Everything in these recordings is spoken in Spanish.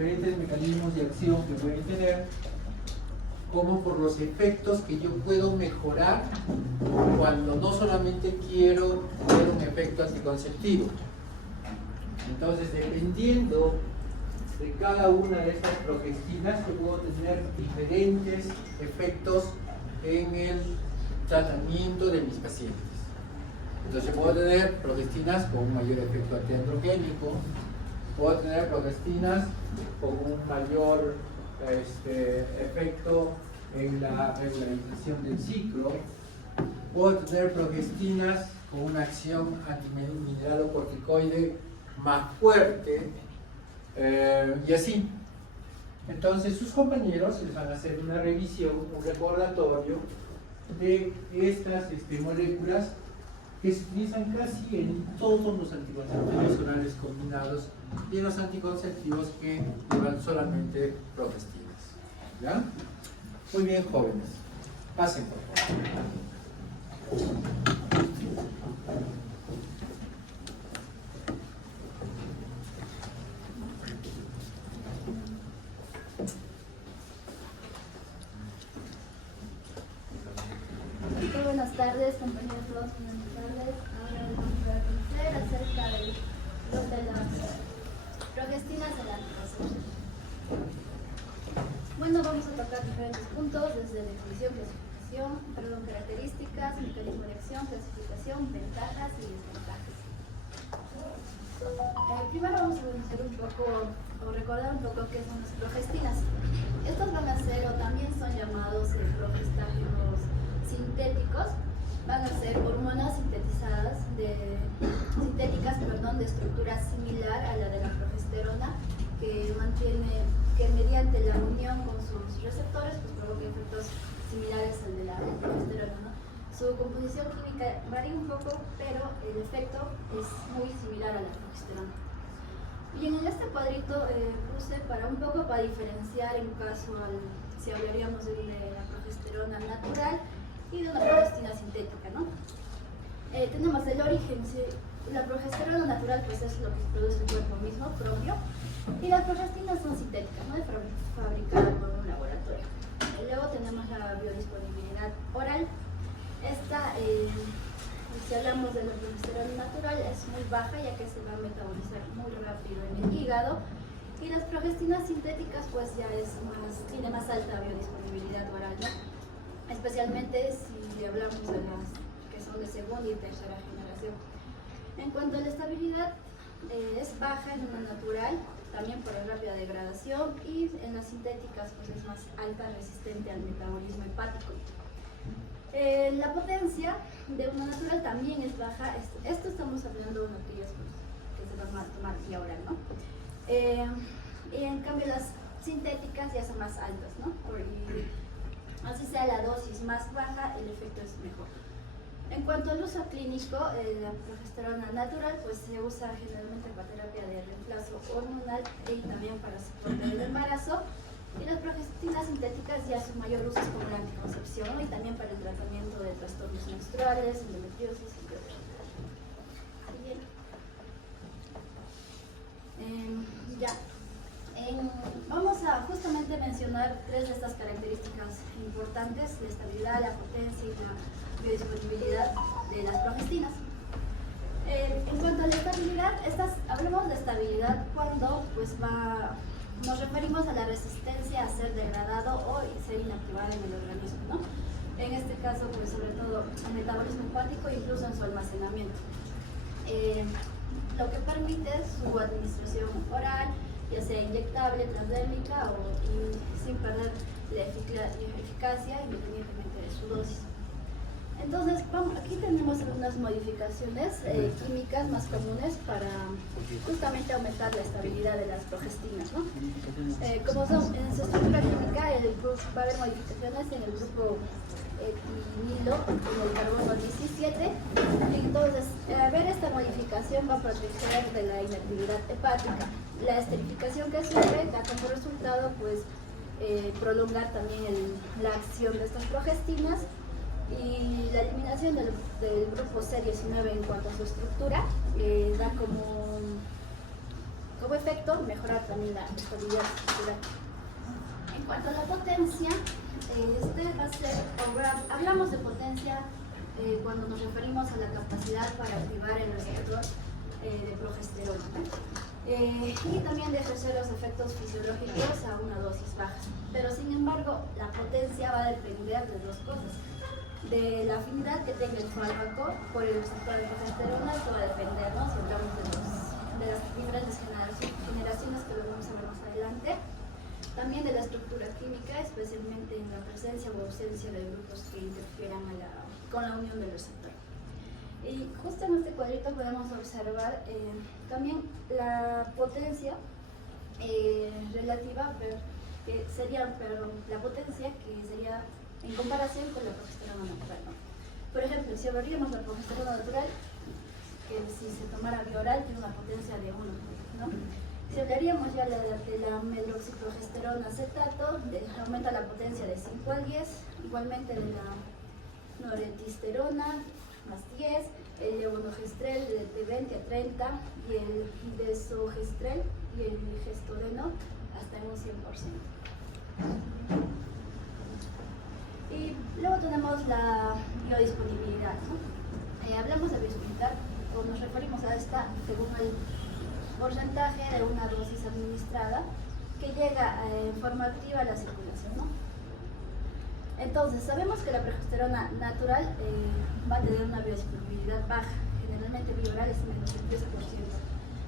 diferentes mecanismos de acción que pueden tener, como por los efectos que yo puedo mejorar cuando no solamente quiero tener un efecto anticonceptivo. Entonces, dependiendo de cada una de estas progestinas, yo puedo tener diferentes efectos en el tratamiento de mis pacientes. Entonces, puedo tener progestinas con un mayor efecto antiandrogénico, puedo tener progestinas con un mayor efecto en la regularización del ciclo, puedo tener progestinas con una acción antimineralocorticoide más fuerte, y así. Entonces sus compañeros les van a hacer una revisión, un recordatorio de estas moléculas que se utilizan casi en todos los anticonceptivos orales combinados y en los anticonceptivos que llevan solamente progestinas. ¿Ya? Muy bien, jóvenes. Pasen, por favor. Buenas tardes, compañeros, todos, buenas tardes. Ahora vamos a conocer acerca de las progestinas en la anticoncepción. Bueno, vamos a tocar diferentes puntos, desde definición, características, mecanismo de acción, clasificación, ventajas y desventajas. Primero vamos a conocer un poco, o recordar un poco qué son las progestinas. Estos van a ser, o también son llamados progestágenos sintéticos, van a ser hormonas sintéticas de estructura similar a la de la progesterona, que mediante la unión con sus receptores pues provoca efectos similares al de la progesterona, ¿no? Su composición química varía un poco, pero el efecto es muy similar a la progesterona. Bien, en este cuadrito puse para diferenciar en caso si hablaríamos de la progesterona natural y de una progestina sintética, ¿no? Tenemos el origen. La progesterona natural pues es lo que produce el cuerpo mismo, propio, y las progestinas son sintéticas, ¿no? Fabricadas por un laboratorio. Luego tenemos la biodisponibilidad oral. Esta, si hablamos de la progesterona natural, es muy baja, ya que se va a metabolizar muy rápido en el hígado, y las progestinas sintéticas pues ya tiene más alta biodisponibilidad oral, ¿no? Especialmente si hablamos de las que son de segunda y tercera generación. En cuanto a la estabilidad, es baja en una natural, también por la rápida degradación, y en las sintéticas pues es más alta, resistente al metabolismo hepático. La potencia de una natural también es baja. Esto estamos hablando de aquellas que se van a tomar vía oral, ¿no? Y en cambio las sintéticas ya son más altas, ¿no? Así sea la dosis más baja, el efecto es mejor. En cuanto al uso clínico, la progesterona natural pues se usa generalmente para terapia de reemplazo hormonal y también para soporte del embarazo. Y las progestinas sintéticas ya su mayor uso es como la anticoncepción, ¿no? Y también para el tratamiento de trastornos menstruales, endometriosis y otros. Vamos a justamente mencionar tres de estas características importantes: la estabilidad, la potencia y la biodisponibilidad de las progestinas. En cuanto a la estabilidad, hablamos de estabilidad cuando pues nos referimos a la resistencia a ser degradado o ser inactivado en el organismo, ¿no? En este caso, pues sobre todo el metabolismo hepático e incluso en su almacenamiento. Lo que permite su administración oral, ya sea inyectable, transdérmica y sin perder la eficacia independientemente de su dosis. Entonces, aquí tenemos algunas modificaciones químicas más comunes para justamente aumentar la estabilidad de las progestinas, ¿no? Como son en su estructura química, va a haber modificaciones en el grupo etinilo, en el carbono 17. Entonces, ver esta modificación va a proteger de la inactividad hepática. La esterificación que sufre da como resultado pues prolongar también la acción de estas progestinas, y la eliminación del grupo C19 en cuanto a su estructura da como como efecto mejorar también la estabilidad estructural. En cuanto a la potencia, va a ser, hablamos de potencia cuando nos referimos a la capacidad para activar el receptor de progesterona, y también de ejercer los efectos fisiológicos a una dosis baja. Pero sin embargo, la potencia va a depender de dos cosas: de la afinidad que tenga el fármaco por el receptor de progesterona. Esto va a depender, ¿no?, si hablamos de las diferentes generaciones que lo vamos a ver más adelante. También de la estructura química, especialmente en la presencia o ausencia de grupos que interfieran con la unión del receptor. Y justo en este cuadrito podemos observar también la potencia relativa, que sería, la potencia que sería en comparación con la progesterona natural, ¿no? Por ejemplo, si hablaríamos de la progesterona natural, que si se tomara vía oral tiene una potencia de 1, ¿no? Si hablaríamos ya de la medroxiprogesterona acetato, aumenta la potencia de 5 a 10, igualmente de la noretisterona más 10, el levonorgestrel de 20 a 30 y el desogestrel y el gestodeno hasta en un 100%. Y luego tenemos la biodisponibilidad, ¿no? Hablamos de biodisponibilidad o nos referimos a esta según el porcentaje de una dosis administrada que llega en forma activa a la circulación, ¿no? Entonces, sabemos que la progesterona natural va a tener una biodisponibilidad baja, generalmente bioral es menos del 10%,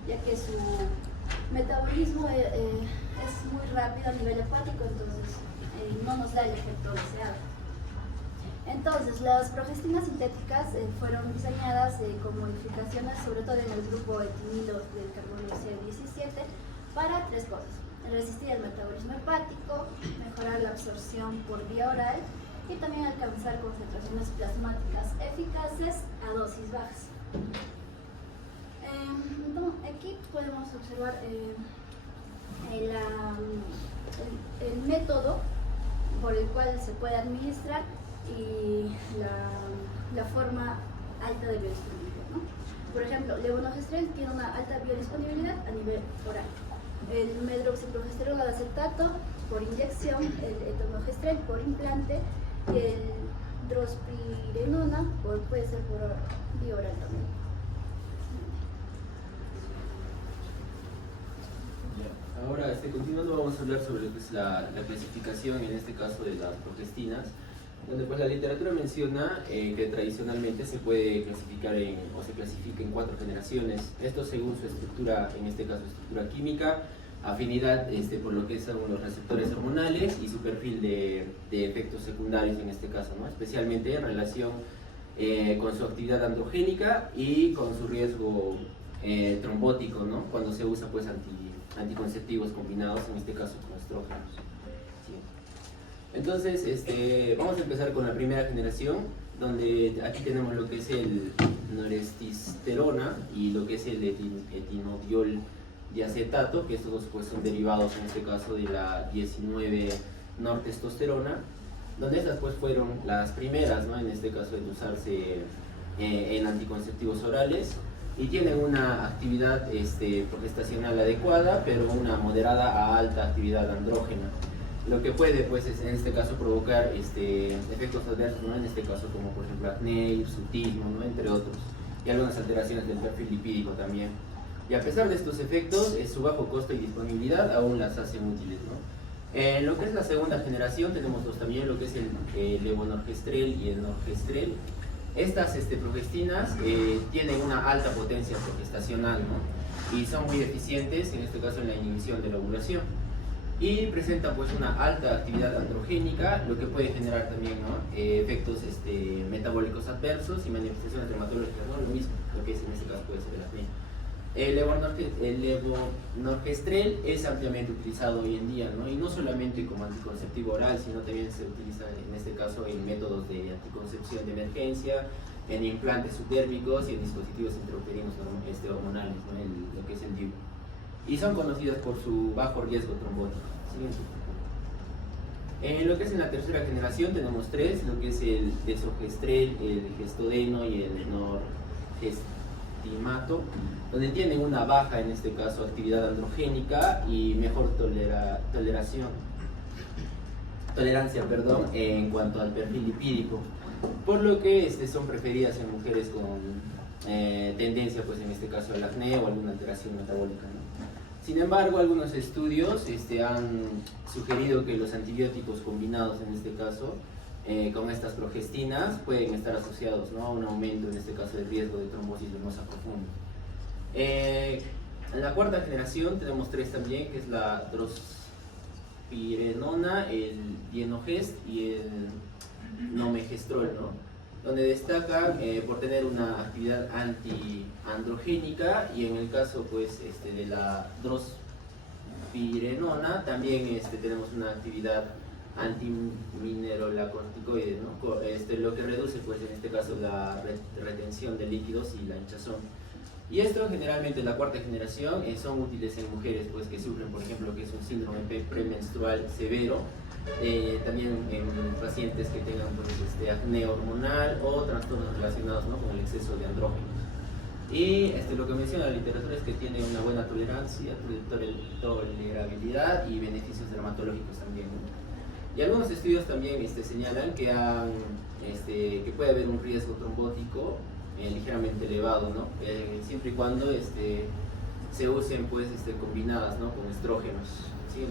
ya que su metabolismo es muy rápido a nivel hepático, entonces no nos da el efecto deseado. Entonces, las progestinas sintéticas fueron diseñadas con modificaciones, sobre todo en el grupo etinilo del carbonilo C17, para tres cosas: resistir el metabolismo hepático, mejorar la absorción por vía oral y también alcanzar concentraciones plasmáticas eficaces a dosis bajas. Aquí podemos observar el método por el cual se puede administrar y la forma alta de biodisponibilidad, ¿no? Por ejemplo, levonorgestrel tiene una alta biodisponibilidad a nivel oral. El medroxiprogesterona de acetato por inyección, el etonogestrel por implante y el drospirenona puede ser por vía oral también. Ahora, continuando, vamos a hablar sobre lo que es la clasificación, en este caso de las progestinas, donde pues la literatura menciona que tradicionalmente se puede clasificar o se clasifica en 4 generaciones, esto según su estructura, en este caso estructura química, afinidad por lo que son los receptores hormonales y su perfil de efectos secundarios en este caso, ¿no? Especialmente en relación con su actividad androgénica y con su riesgo trombótico, ¿no?, cuando se usa pues anticonceptivos combinados, en este caso con estrógenos. ¿Sí? Entonces, vamos a empezar con la primera generación, donde aquí tenemos lo que es el norestisterona y lo que es el etinodiol de acetato, que estos dos pues son derivados en este caso de la 19-nortestosterona, donde estas pues fueron las primeras, ¿no?, en este caso en usarse en anticonceptivos orales, y tienen una actividad progestacional adecuada, pero una moderada a alta actividad andrógena, lo que puede pues en este caso provocar efectos adversos, ¿no?, en este caso como por ejemplo acné, hirsutismo, ¿no?, entre otros, y algunas alteraciones del perfil lipídico también. Y a pesar de estos efectos, su bajo costo y disponibilidad aún las hacen útiles, ¿no? En lo que es la segunda generación tenemos también lo que es el levonorgestrel y el norgestrel. Estas progestinas tienen una alta potencia progestacional, ¿no?, y son muy eficientes, en este caso en la inhibición de la ovulación, y presentan pues una alta actividad androgénica, lo que puede generar también, ¿no?, efectos metabólicos adversos y manifestaciones dermatológicas, ¿no?, lo mismo, lo que es en este caso puede ser el acné. El levonorgestrel es ampliamente utilizado hoy en día, ¿no?, y no solamente como anticonceptivo oral, sino también se utiliza en este caso en métodos de anticoncepción de emergencia, en implantes subdérmicos y en dispositivos intrauterinos hormonales, ¿no?, lo que es el DIU. Y son conocidas por su bajo riesgo trombótico. Siguiente. En lo que es en la tercera generación tenemos 3, lo que es el desogestrel, el gestodeno y el norgestrel. Timato, donde tienen una baja, en este caso, actividad androgénica y mejor tolerancia en cuanto al perfil lipídico, por lo que son preferidas en mujeres con tendencia, pues en este caso al acné o alguna alteración metabólica, ¿no? Sin embargo, algunos estudios han sugerido que los antibióticos combinados, en este caso, con estas progestinas, pueden estar asociados, ¿no?, a un aumento, en este caso, del riesgo de trombosis venosa profunda. En la cuarta generación tenemos 3 también, que es la drospirenona, el dienogest y el nomegestrol, ¿no?, donde destacan por tener una actividad antiandrogénica, y en el caso pues de la drospirenona también tenemos una actividad antimineralocorticoide, ¿no?, lo que reduce pues en este caso la retención de líquidos y la hinchazón. Y esto generalmente en la cuarta generación son útiles en mujeres pues que sufren, por ejemplo, que es un síndrome premenstrual severo, también en pacientes que tengan pues, acné hormonal o trastornos relacionados, ¿no?, con el exceso de andrógenos. Y lo que menciona la literatura es que tiene una buena tolerancia, tolerabilidad y beneficios dermatológicos también, ¿no? Y algunos estudios también señalan que, que puede haber un riesgo trombótico ligeramente elevado, ¿no?, siempre y cuando se usen pues, combinadas, ¿no?, con estrógenos, ¿sí?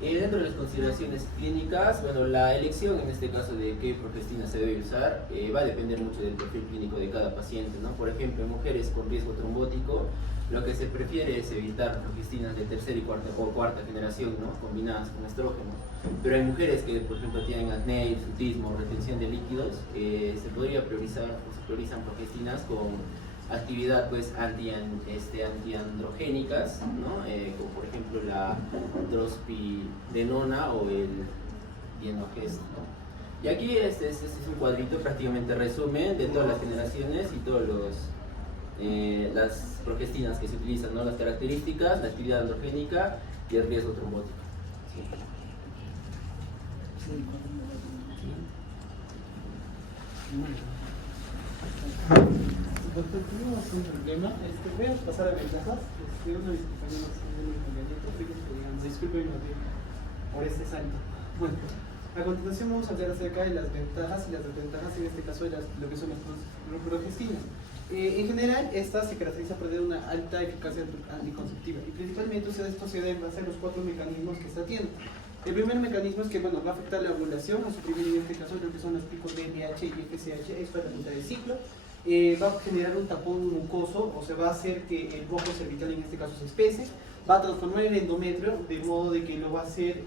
Dentro de las consideraciones clínicas, bueno, la elección en este caso de qué progestina se debe usar va a depender mucho del perfil clínico de cada paciente, ¿no? Por ejemplo, en mujeres con riesgo trombótico, lo que se prefiere es evitar progestinas de tercera y cuarta generación, ¿no?, combinadas con estrógeno. Pero en mujeres que, por ejemplo, tienen acné, hirsutismo, retención de líquidos, se podría priorizar o se priorizan progestinas con actividad pues antiandrogénicas, ¿no?, como por ejemplo la drospirenona o el dienogest, ¿no? Y aquí este es un cuadrito, prácticamente resumen de todas las generaciones y todos las progestinas que se utilizan, ¿no?, las características, la actividad androgénica y el riesgo trombótico. Sí. Tenemos un problema. Voy a pasar a ventajas. Uno de mis compañeros disculpen por este salto. Bueno, a continuación vamos a hablar acerca de las ventajas y las desventajas, en este caso de lo que son las progestinas. En general, esta se caracteriza por tener una alta eficacia anticonceptiva, y principalmente esto se debe a los 4 mecanismos que esta tiene. El primer mecanismo es que va a afectar la ovulación, a suprimir en este caso lo que son los picos de LH y FSH, esto a la mitad del ciclo. Va a generar un tapón mucoso, o se va a hacer que el moco cervical en este caso se espese, va a transformar el endometrio de modo de que no lo va a hacer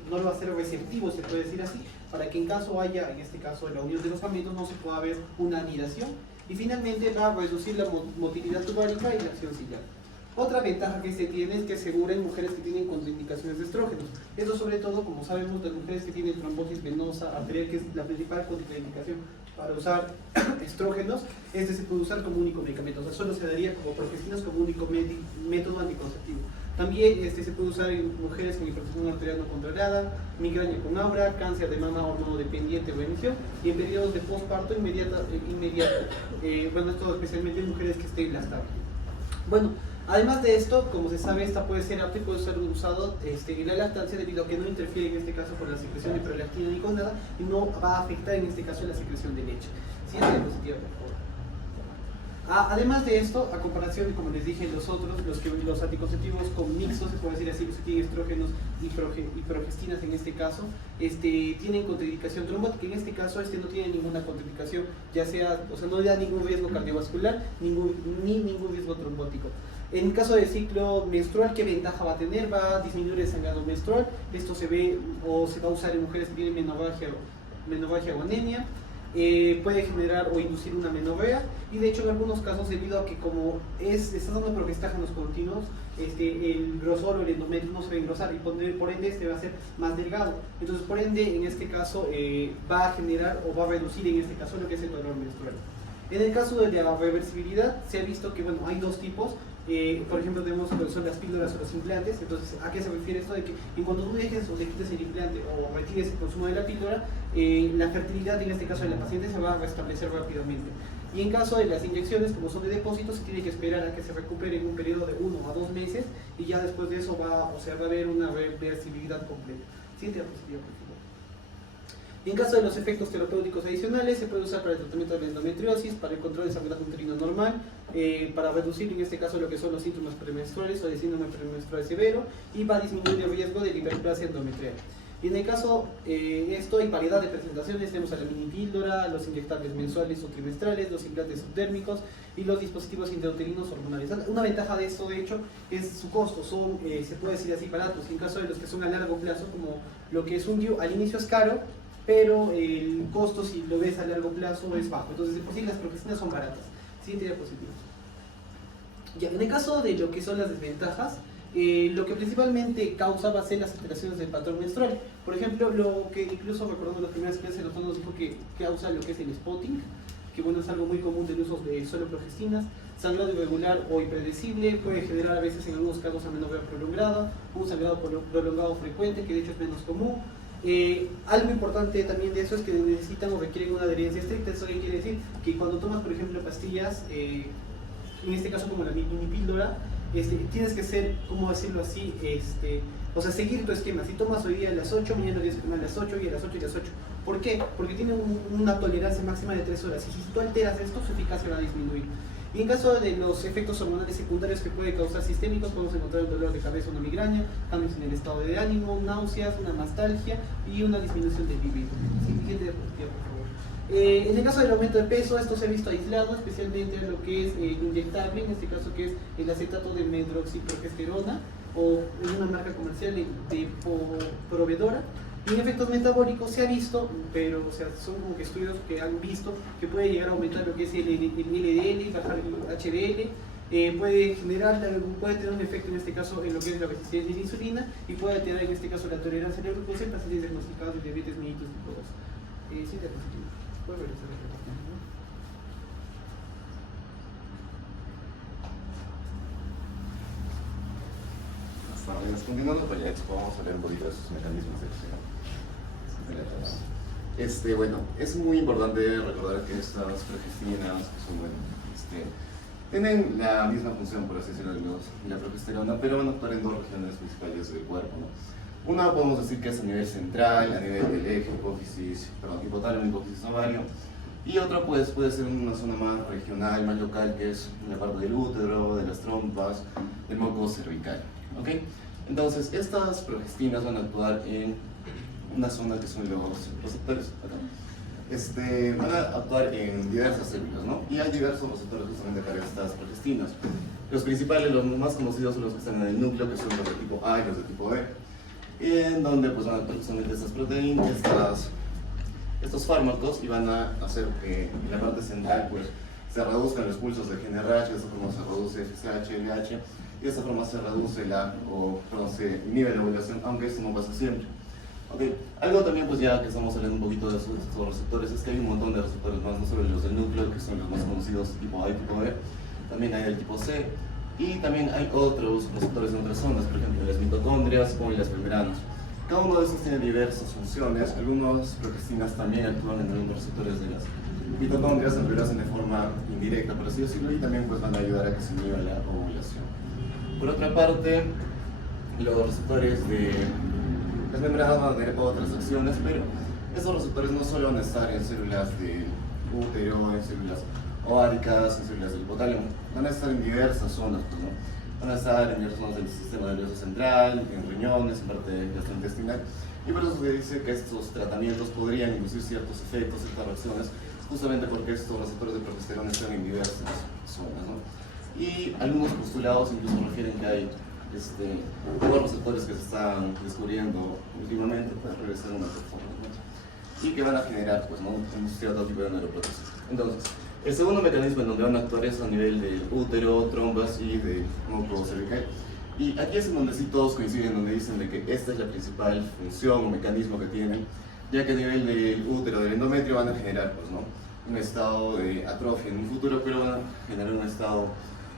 receptivo, se puede decir así, para que en caso haya, en este caso la unión de los gametos, no se pueda ver una anidación, y finalmente va a reducir la motilidad tubárica y la acción ciliar. Otra ventaja que se tiene es que asegura en mujeres que tienen contraindicaciones de estrógenos. Eso sobre todo, como sabemos, las mujeres que tienen trombosis venosa arterial, que es la principal contraindicación para usar estrógenos, se puede usar como único medicamento, o sea, solo se daría como progestinas como único método anticonceptivo. También se puede usar en mujeres con hipertensión arterial no controlada, migraña con aura, cáncer de mama hormonodependiente o emisión, y en periodos de posparto inmediato. Bueno, esto especialmente en mujeres que estén lactando. Bueno, además de esto, como se sabe, esta puede ser apta y puede ser usado en la lactancia, debido a que no interfiere en este caso con la secreción de prolactina ni con nada, y no va a afectar en este caso la secreción de leche. Siguiente diapositiva, por favor. Además de esto, a comparación de, como les dije, los anticonceptivos con mixtos, se puede decir así, los que tienen estrógenos y progestinas en este caso, tienen contraindicación trombótica. En este caso, no tiene ninguna contraindicación, ya sea, o sea, no da ningún riesgo cardiovascular, ni ningún riesgo trombótico. En el caso del ciclo menstrual, ¿qué ventaja va a tener? Va a disminuir el sangrado menstrual. Esto se ve o se va a usar en mujeres que tienen menorragia o anemia. Puede generar o inducir una menorrea, y de hecho en algunos casos, debido a que como está dando progestágenos continuos, el grosor o el endometrio no se va a engrosar, y por ende va a ser más delgado. Entonces, por ende, en este caso va a generar o va a reducir en este caso lo que es el dolor menstrual. En el caso de la reversibilidad, se ha visto que hay 2 tipos. Por ejemplo, tenemos lo que son las píldoras o los implantes. Entonces, ¿a qué se refiere esto? De que en cuanto tú dejes o te quites el implante o retires el consumo de la píldora, la fertilidad, en este caso de la paciente, se va a restablecer rápidamente. Y en caso de las inyecciones, como son de depósito, se tiene que esperar a que se recupere en un periodo de 1 a 2 meses y ya después de eso va a haber una reversibilidad completa. Siguiente diapositiva, por favor. Y en caso de los efectos terapéuticos adicionales, se puede usar para el tratamiento de la endometriosis, para el control de sangrado uterino normal, para reducir en este caso lo que son los síntomas premenstruales o de síndrome premenstrual severo, y va a disminuir el riesgo de hiperplasia endometrial. Y en el caso esto hay variedad de presentaciones, tenemos a la mini píldora, los inyectables mensuales o trimestrales, los implantes subdérmicos y los dispositivos intrauterinos hormonales. Una ventaja de esto, de hecho, es su costo, son, se puede decir así, baratos. En caso de los que son a largo plazo, como lo que es un DIU, al inicio es caro, pero el costo, si lo ves a largo plazo, es bajo. Entonces, de por sí, las progestinas son baratas. Siguiente diapositiva. Ya, en el caso de lo que son las desventajas, lo que principalmente causa va a ser las alteraciones del patrón menstrual. Por ejemplo, lo que incluso recordamos las primeras clases, el doctor nos dijo que causa lo que es el spotting, que bueno, es algo muy común del uso de solo progestinas, sangrado irregular o impredecible, puede generar a veces en algunos casos amenorrea prolongada, un sangrado prolongado frecuente, que de hecho es menos común. Algo importante también de eso es que necesitan o requieren una adherencia estricta. ¿Eso qué quiere decir? Que cuando tomas, por ejemplo, pastillas, en este caso como la mini píldora, tienes que ser, ¿cómo decirlo así? O sea, seguir tu esquema. Si tomas hoy día a las 8, mañana tienes que tomar a las 8 y a las 8 y a las 8. ¿Por qué? Porque tiene una tolerancia máxima de 3 horas y si tú alteras esto, su eficacia va a disminuir. Y en caso de los efectos hormonales secundarios que puede causar sistémicos, podemos encontrar el dolor de cabeza, una migraña, cambios en el estado de ánimo, náuseas, una nostalgia y una disminución del libido. Siguiente diapositiva, por favor. En el caso del aumento de peso, esto se ha visto aislado, especialmente en lo que es inyectable, en este caso que es el acetato de medroxiprogesterona o en una marca comercial de proveedora. Y en efectos metabólicos se ha visto, pero o sea, son como que estudios que han visto que puede llegar a aumentar lo que es el LDL, bajar el HDL, puede tener un efecto en este caso en lo que es la resistencia de la insulina y puede alterar en este caso la tolerancia a la glucosa en pacientes diagnosticados de diabetes mellitus tipo 2. Sí, puede regresar a la Continuando con el vamos a ver un poquito de sus mecanismos de acción. Bueno, es muy importante recordar que estas progestinas, que son, bueno, tienen la misma función, por así decirlo, de la progesterona, pero van a actuar en dos regiones principales del cuerpo, ¿no? Una podemos decir que es a nivel central, a nivel del eje, hipotálamo, hipófisis ovario, y otra pues puede ser una zona más regional, más local, que es la parte del útero, de las trompas, del moco cervical. ¿Okay? Entonces, estas progestinas van a actuar en una zona que son los receptores. Van a actuar en diversas células, ¿no? Y hay diversos receptores justamente para estas progestinas. Los principales, los más conocidos son los que están en el núcleo, que son los de tipo A y los de tipo B. Y en donde pues, van a actuar justamente estas proteínas, estos fármacos, y van a hacer que en la parte central pues, se reduzcan los pulsos de GnRH, de esa forma se reduce FSH, LH, y de esa forma se reduce se inhibe la ovulación, aunque esto no pasa siempre. Okay. Algo también, pues ya que estamos hablando un poquito de estos receptores, es que hay un montón de receptores más, no solo los del núcleo, que son los más conocidos, tipo A y tipo B, también hay el tipo C, y también hay otros receptores en otras zonas, por ejemplo, las mitocondrias o en las membranas. Cada uno de estos tiene diversas funciones, algunas progestinas también actúan en algunos receptores de las mitocondrias, aunque lo hacen de forma indirecta, por así decirlo, y también pues, van a ayudar a que se inhiba la ovulación. Por otra parte, los receptores de las membranas van a tener otras acciones, pero estos receptores no solo van a estar en células del útero, en células ováricas, en células del hipotálamo, van a estar en diversas zonas, pues, ¿no? Van a estar en diversas zonas del sistema nervioso central, en riñones, en parte gastrointestinal, y por eso se dice que estos tratamientos podrían inducir ciertos efectos, ciertas reacciones, justamente porque estos receptores de progesterona están en diversas zonas, ¿no? Y algunos postulados incluso refieren que hay nuevos receptores que se están descubriendo últimamente para regresar a una performance, ¿no? Y que van a generar pues, ¿no? un cierto tipo de neuroprocesos. Entonces, el segundo mecanismo en donde van a actuar es a nivel del útero, trombas y del moco cervical. Y aquí es en donde sí todos coinciden, donde dicen de que esta es la principal función o mecanismo que tienen, ya que a nivel del útero, del endometrio, van a generar pues, ¿no? un estado de atrofia en un futuro, pero van a generar un estado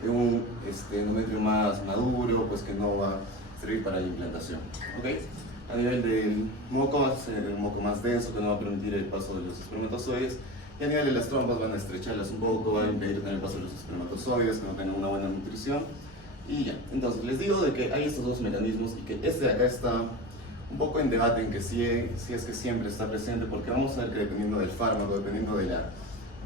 de un endometrio más maduro, pues que no va a servir para la implantación. ¿Okay? A nivel del moco, va a ser el moco más denso, que no va a permitir el paso de los espermatozoides, y a nivel de las trompas van a estrecharlas un poco, van a impedir el paso de los espermatozoides, que no tengan una buena nutrición, y ya. Entonces les digo de que hay estos dos mecanismos y que este de acá está un poco en debate en que si es que siempre está presente, porque vamos a ver que dependiendo del fármaco, dependiendo de la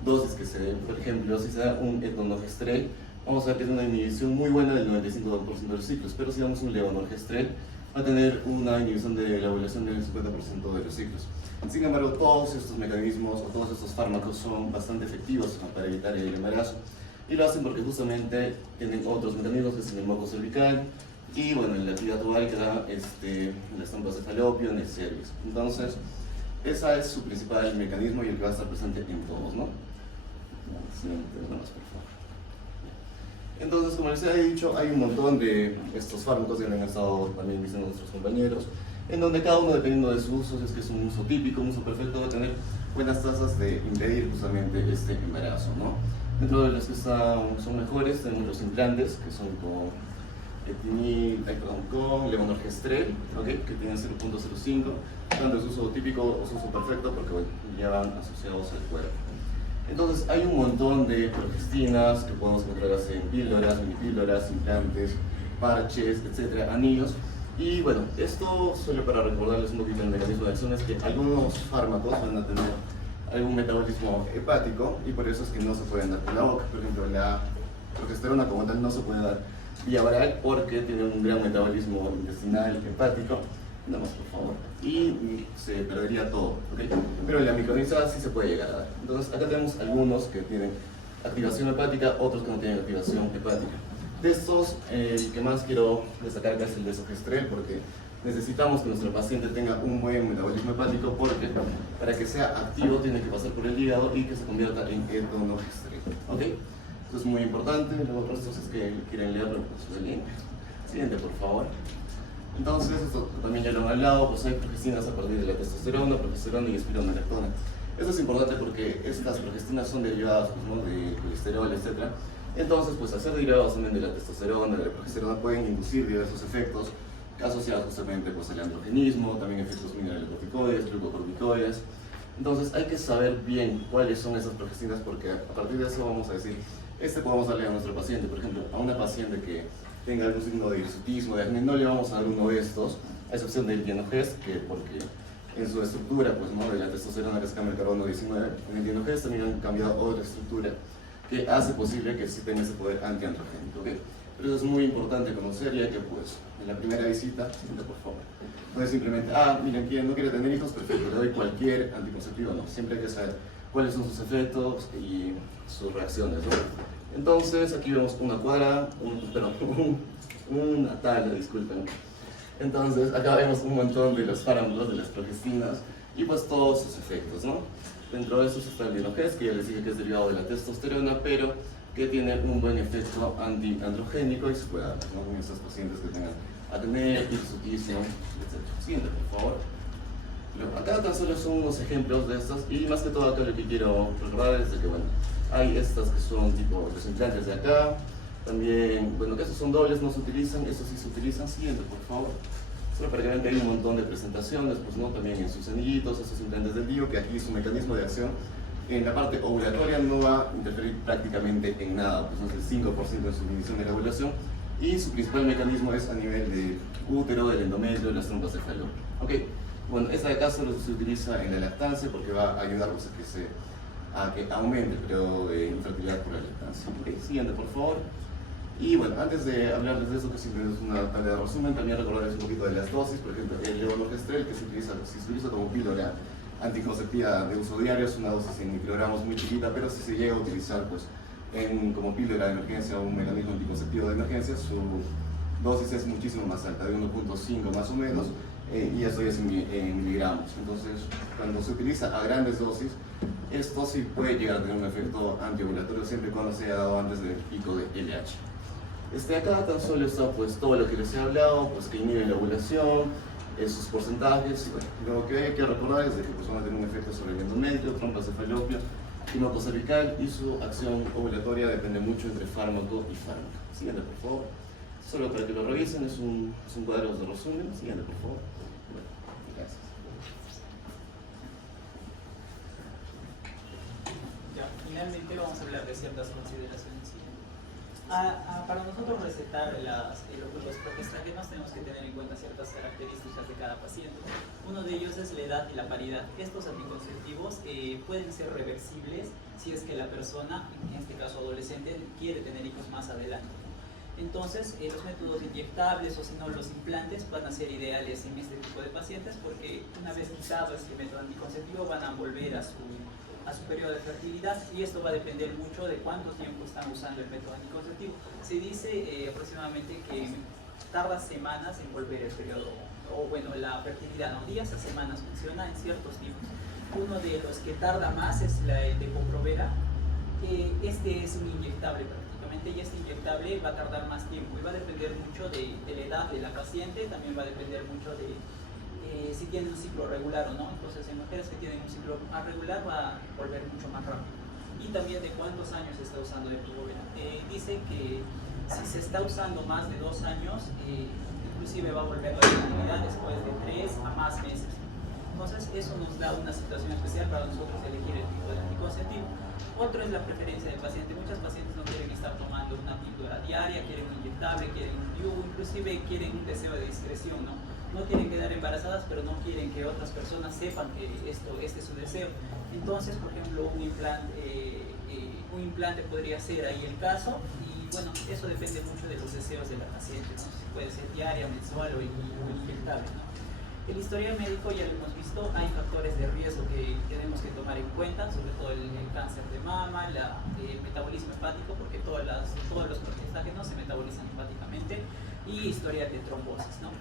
dosis que se dé, por ejemplo, si se da un etonorgestrel, vamos a ver que tiene una inhibición muy buena del 95% de los ciclos, pero si damos un levonorgestrel, va a tener una inhibición de la ovulación del 50% de los ciclos. Sin embargo, todos estos mecanismos o todos estos fármacos son bastante efectivos para evitar el embarazo, y lo hacen porque justamente tienen otros mecanismos, que es en el moco cervical, y bueno, en la actividad oval que da en las trompas de falopio, en el cervix. Entonces, ese es su principal mecanismo y el que va a estar presente en todos, ¿no? Siguiente, vamos, por favor. Entonces, como les he dicho, hay un montón de estos fármacos que han estado también diciendo nuestros compañeros, en donde cada uno, dependiendo de su uso, si es que es un uso típico, un uso perfecto, va a tener buenas tasas de impedir justamente este embarazo, ¿no? Dentro de los que son mejores tenemos los implantes, que son con levonorgestrel, ¿okay? Que tienen 0.05, tanto es uso típico o su uso perfecto, porque bueno, ya van asociados al cuerpo. Entonces hay un montón de progestinas que podemos encontrar en píldoras, minipíldoras, implantes, parches, etcétera, anillos. Y bueno, esto solo para recordarles un poquito el mecanismo de acción es que algunos fármacos van a tener algún metabolismo hepático y por eso es que no se pueden dar por la boca. Por ejemplo, la progesterona como tal no se puede dar vía oral porque tiene un gran metabolismo intestinal hepático. Nada más, por favor. Y se perdería todo, ¿ok? Pero la micronizada sí se puede llegar a dar. Entonces, acá tenemos algunos que tienen activación hepática, otros que no tienen activación hepática. De estos, el que más quiero destacar acá es el desogestrel, porque necesitamos que nuestro paciente tenga un buen metabolismo hepático, porque para que sea activo tiene que pasar por el hígado y que se convierta en etonogestrel, ¿ok? Esto es muy importante. Luego, estos es que quieren leerlo, pues el link. Siguiente, por favor. Entonces, esto también ya lo han hablado, pues hay progestinas a partir de la progesterona y espironolactona. Esto es importante porque estas progestinas son derivadas, pues, ¿no?, de colesterol, etc. Entonces, pues al ser derivados también de la testosterona, de la progesterona, pueden inducir diversos efectos asociados justamente pues, al androgenismo, también efectos mineralocorticoides, glucocorticoides. Entonces, hay que saber bien cuáles son esas progestinas, porque a partir de eso vamos a decir, podemos darle a nuestro paciente. Por ejemplo, a una paciente que tenga algún signo de hirsutismo, de acné, no le vamos a dar uno de estos, a excepción del dienogest, que porque en su estructura, pues, ¿no?, de la testosterona que se cambia el carbono 19, en el dienogest también han cambiado otra estructura que hace posible que sí tenga ese poder antiandrogénico, ¿okay? Pero eso es muy importante conocer, ya que pues en la primera visita, siempre por favor, no es simplemente, miren, ¿quién no quiere tener hijos? Perfecto, le doy cualquier anticonceptivo. No, siempre hay que saber cuáles son sus efectos y sus reacciones, ¿no? Entonces, aquí vemos una cuadra, una tabla, disculpen. Entonces, acá vemos un montón de los fármacos, de las progestinas, y pues todos sus efectos, ¿no? Dentro de estos está el dienogest, que ya les dije que es derivado de la testosterona, pero que tiene un buen efecto antiandrogénico y se puede dar, ¿no?, con estos pacientes que tengan acné, hirsutismo, etc. Siguiente, por favor. Acá tan solo son unos ejemplos de estos, y más que todo acá lo que quiero recordar es de que, bueno, hay estas que son tipo los implantes de acá, también, bueno, que estos son dobles, no se utilizan, estos sí se utilizan. Siguiente, por favor. Solo para que vean que hay un montón de presentaciones, pues, ¿no?, también en sus anillitos, estos implantes del DIU, que aquí su mecanismo de acción en la parte ovulatoria no va a interferir prácticamente en nada, pues no es el 5% de su inhibición de la ovulación, y su principal mecanismo es a nivel de útero, del endometrio, de las trompas de falopio. ¿Ok? Bueno, esta de acá solo se utiliza en la lactancia porque va a ayudarnos a que aumente el periodo de infertilidad por la lactancia. ¿Ok? Siguiente, por favor. Y bueno, antes de hablarles de eso, que simplemente es una tabla de resumen, también recordarles un poquito de las dosis. Por ejemplo, el levonorgestrel, que se utiliza como píldora anticonceptiva de uso diario, es una dosis en microgramos muy chiquita, pero si se llega a utilizar pues, como píldora de emergencia o un mecanismo anticonceptivo de emergencia, su dosis es muchísimo más alta, de 1.5 más o menos, y eso ya es en miligramos. Entonces, cuando se utiliza a grandes dosis, esto sí puede llegar a tener un efecto antiovulatorio siempre y cuando se haya dado antes del pico de LH. Acá tan solo está pues, todo lo que les he hablado, pues, que inhibe la ovulación, sus porcentajes, y bueno, lo que hay que recordar es de que pues, van a tener un efecto sobre el endometrio, trompas de falopio y moco cervical, y su acción ovulatoria depende mucho entre fármaco y fármaco. Siguiente, por favor. Solo para que lo revisen, es un cuadro de resumen. Siguiente, por favor. Bueno, gracias. Finalmente vamos a hablar de ciertas consideraciones. Para nosotros recetar los progestágenos tenemos que tener en cuenta ciertas características de cada paciente. Uno de ellos es la edad y la paridad. Estos anticonceptivos pueden ser reversibles si es que la persona, en este caso adolescente, quiere tener hijos más adelante. Entonces, los métodos inyectables o si no los implantes van a ser ideales en este tipo de pacientes porque una vez quitado este método anticonceptivo van a volver a su periodo de fertilidad y esto va a depender mucho de cuánto tiempo están usando el método anticonceptivo. Se dice aproximadamente que tarda semanas en volver el periodo, o bueno, la fertilidad, no días a semanas, funciona en ciertos tipos. Uno de los que tarda más es el de Depo-Provera. Este es un inyectable prácticamente y este inyectable va a tardar más tiempo y va a depender mucho de la edad de la paciente, también va a depender mucho de si tiene un ciclo regular o no. Entonces en mujeres que tienen un ciclo irregular va a volver mucho más rápido. Y también de cuántos años se está usando Depo-Provera. Dice que si se está usando más de 2 años, inclusive va a volver la fertilidad después de 3 a más meses. Entonces eso nos da una situación especial para nosotros elegir el tipo de anticonceptivo. Otro es la preferencia del paciente. Muchas pacientes no quieren estar tomando una píldora diaria, quieren un inyectable, quieren un DIU, inclusive quieren un deseo de discreción, ¿no? No quieren quedar embarazadas, pero no quieren que otras personas sepan que este es su deseo. Entonces, por ejemplo, un implante podría ser ahí el caso y bueno, eso depende mucho de los deseos de la paciente, ¿no? Si puede ser diaria, mensual o inyectable, ¿no? El historial médico ya lo hemos visto, hay factores de riesgo que tenemos que tomar en cuenta, sobre todo el cáncer de mama, el metabolismo hepático, porque todos los progestágenos se metabolizan hepáticamente, y historia de trombosis, ¿no?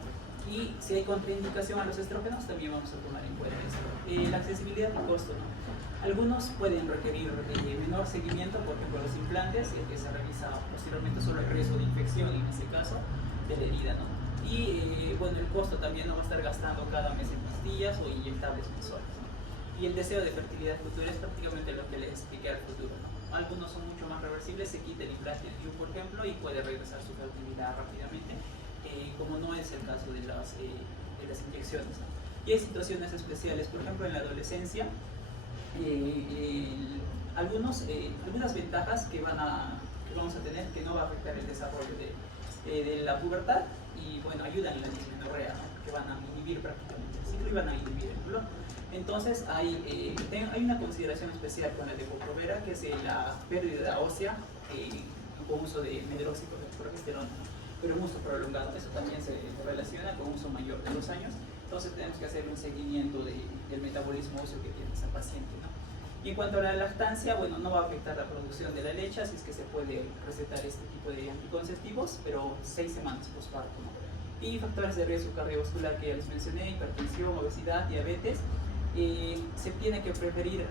Y si hay contraindicación a los estrógenos, también vamos a tomar en cuenta esto. La accesibilidad y costo, ¿no? Algunos pueden requerir menor seguimiento, por ejemplo los implantes, que se revisa posteriormente solo el riesgo de infección, en este caso, de la herida, ¿no? Y bueno, el costo también no va a estar gastando cada mes en pastillas o inyectables mensuales, ¿no? Y el deseo de fertilidad futura es prácticamente lo que les expliqué al futuro, ¿no? Algunos son mucho más reversibles, se quita el implante DIU, por ejemplo, y puede regresar su fertilidad rápidamente, como no es el caso de las inyecciones, ¿no? Y hay situaciones especiales, por ejemplo en la adolescencia, algunas ventajas que vamos a tener, que no va a afectar el desarrollo de la pubertad, y bueno, ayudan en la dismenorrea, ¿no? Que van a inhibir prácticamente el ciclo y van a inhibir el dolor. Entonces hay una consideración especial con el Depo-Provera, que es la pérdida ósea con uso de medroxicroprogesterona, pero un uso prolongado. Eso también se relaciona con un uso mayor de 2 años. Entonces tenemos que hacer un seguimiento del metabolismo óseo que tiene esa paciente, ¿no? Y en cuanto a la lactancia, bueno, no va a afectar la producción de la leche, así es que se puede recetar este tipo de anticonceptivos, pero 6 semanas postparto, ¿no? Y factores de riesgo cardiovascular que ya les mencioné, hipertensión, obesidad, diabetes, se tiene que preferir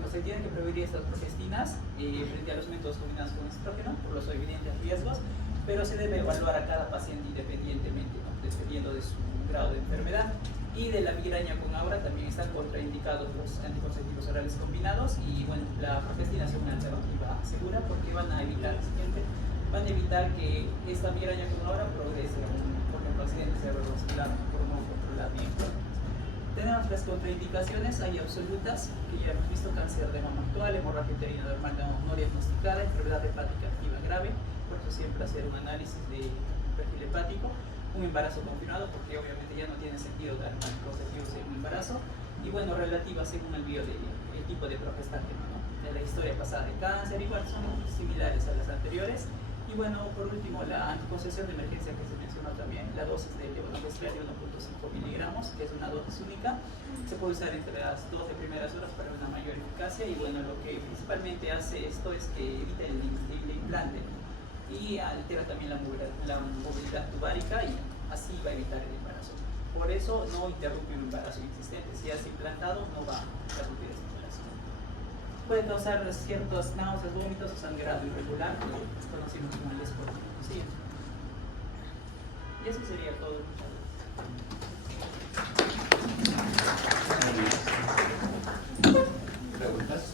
se tienen que preferir estas progestinas frente a los métodos combinados con estrógeno por los evidentes riesgos, pero se debe evaluar a cada paciente independientemente, ¿no? Dependiendo de su grado de enfermedad. Y de la migraña con aura también están contraindicados los anticonceptivos orales combinados, y bueno, la progestina es una alternativa segura porque van a evitar que esta migraña con aura progrese por ejemplo accidente cerebrovascular por no controlar bien. Tenemos las contraindicaciones, hay absolutas, que ya hemos visto: cáncer de mama actual, hemorragia uterina normal no diagnosticada, enfermedad hepática activa grave, por eso siempre hacer un análisis de perfil hepático, un embarazo confirmado, porque obviamente ya no tiene sentido dar anticonceptivos en un embarazo, y bueno, relativa según el tipo de progestágeno, ¿no? De la historia pasada de cáncer, igual son similares a las anteriores. Y bueno, por último, la anticoncepción de emergencia que se mencionó también, la dosis de levonorgestrel de 1.5 miligramos, que es una dosis única, se puede usar entre las 12 primeras horas para una mayor eficacia, y bueno, lo que principalmente hace esto es que evita el implante, ¿no? Y altera también la movilidad tubárica, y así va a evitar el embarazo. Por eso no interrumpe un embarazo existente. Si es implantado, no va a interrumpir ese embarazo. Puede causar ciertos náuseas, vómitos o sangrado irregular, que conocimos como el esporino. Sí. Y eso sería todo. ¿Preguntas?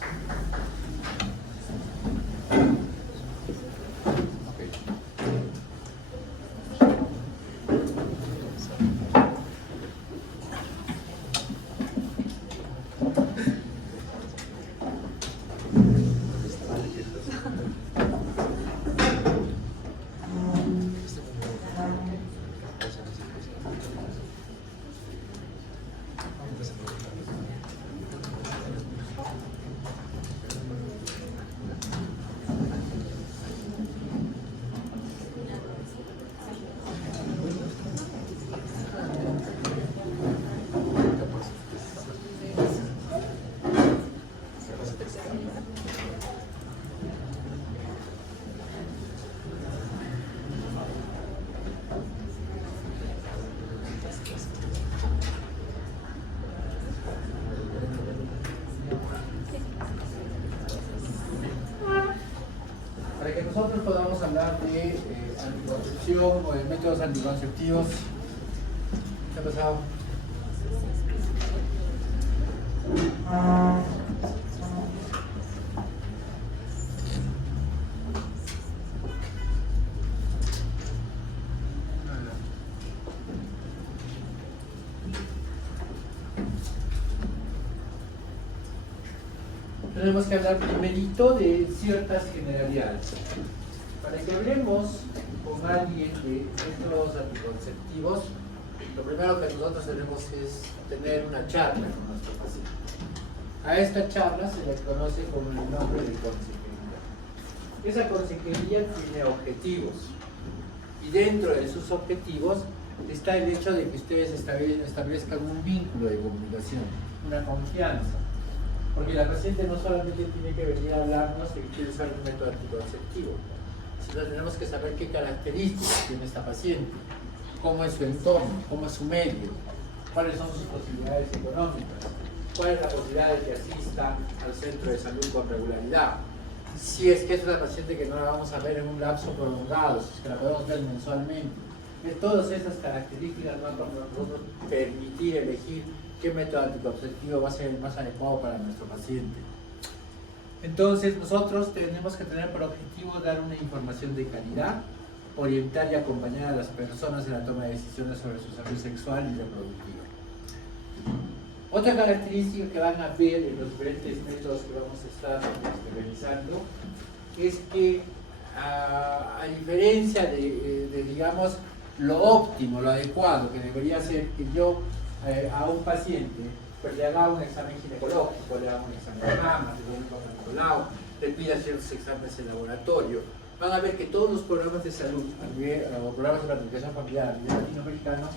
nosotros podamos hablar de anticoncepción o de métodos anticonceptivos, ¿qué ha pasado? Tenemos que hablar primerito de ciertas generalidades. Para que hablemos con alguien de métodos anticonceptivos, lo primero que nosotros tenemos es tener una charla con nuestro paciente. A esta charla se le conoce con el nombre de consejería. Esa consejería tiene objetivos y dentro de sus objetivos está el hecho de que ustedes establezcan un vínculo de comunicación, una confianza. Porque la paciente no solamente tiene que venir a hablarnos de que quiere usar un método anticonceptivo, sino tenemos que saber qué características tiene esta paciente, cómo es su entorno, cómo es su medio, cuáles son sus posibilidades económicas, cuál es la posibilidad de que asista al centro de salud con regularidad, si es que es una paciente que no la vamos a ver en un lapso prolongado, si es que la podemos ver mensualmente. De todas esas características van a nosotros permitir elegir qué método anticonceptivo va a ser el más adecuado para nuestro paciente. Entonces nosotros tenemos que tener por objetivo dar una información de calidad, orientar y acompañar a las personas en la toma de decisiones sobre su salud sexual y reproductiva. Otra característica que van a ver en los diferentes métodos que vamos a estar revisando es que a diferencia de digamos lo óptimo, lo adecuado que debería ser que yo a un paciente pues le haga un examen ginecológico, le haga un examen de mama, le haga un Nicolau, le pida ciertos exámenes de laboratorio, van a ver que todos los programas de salud o programas de planificación familiar a nivel latinoamericano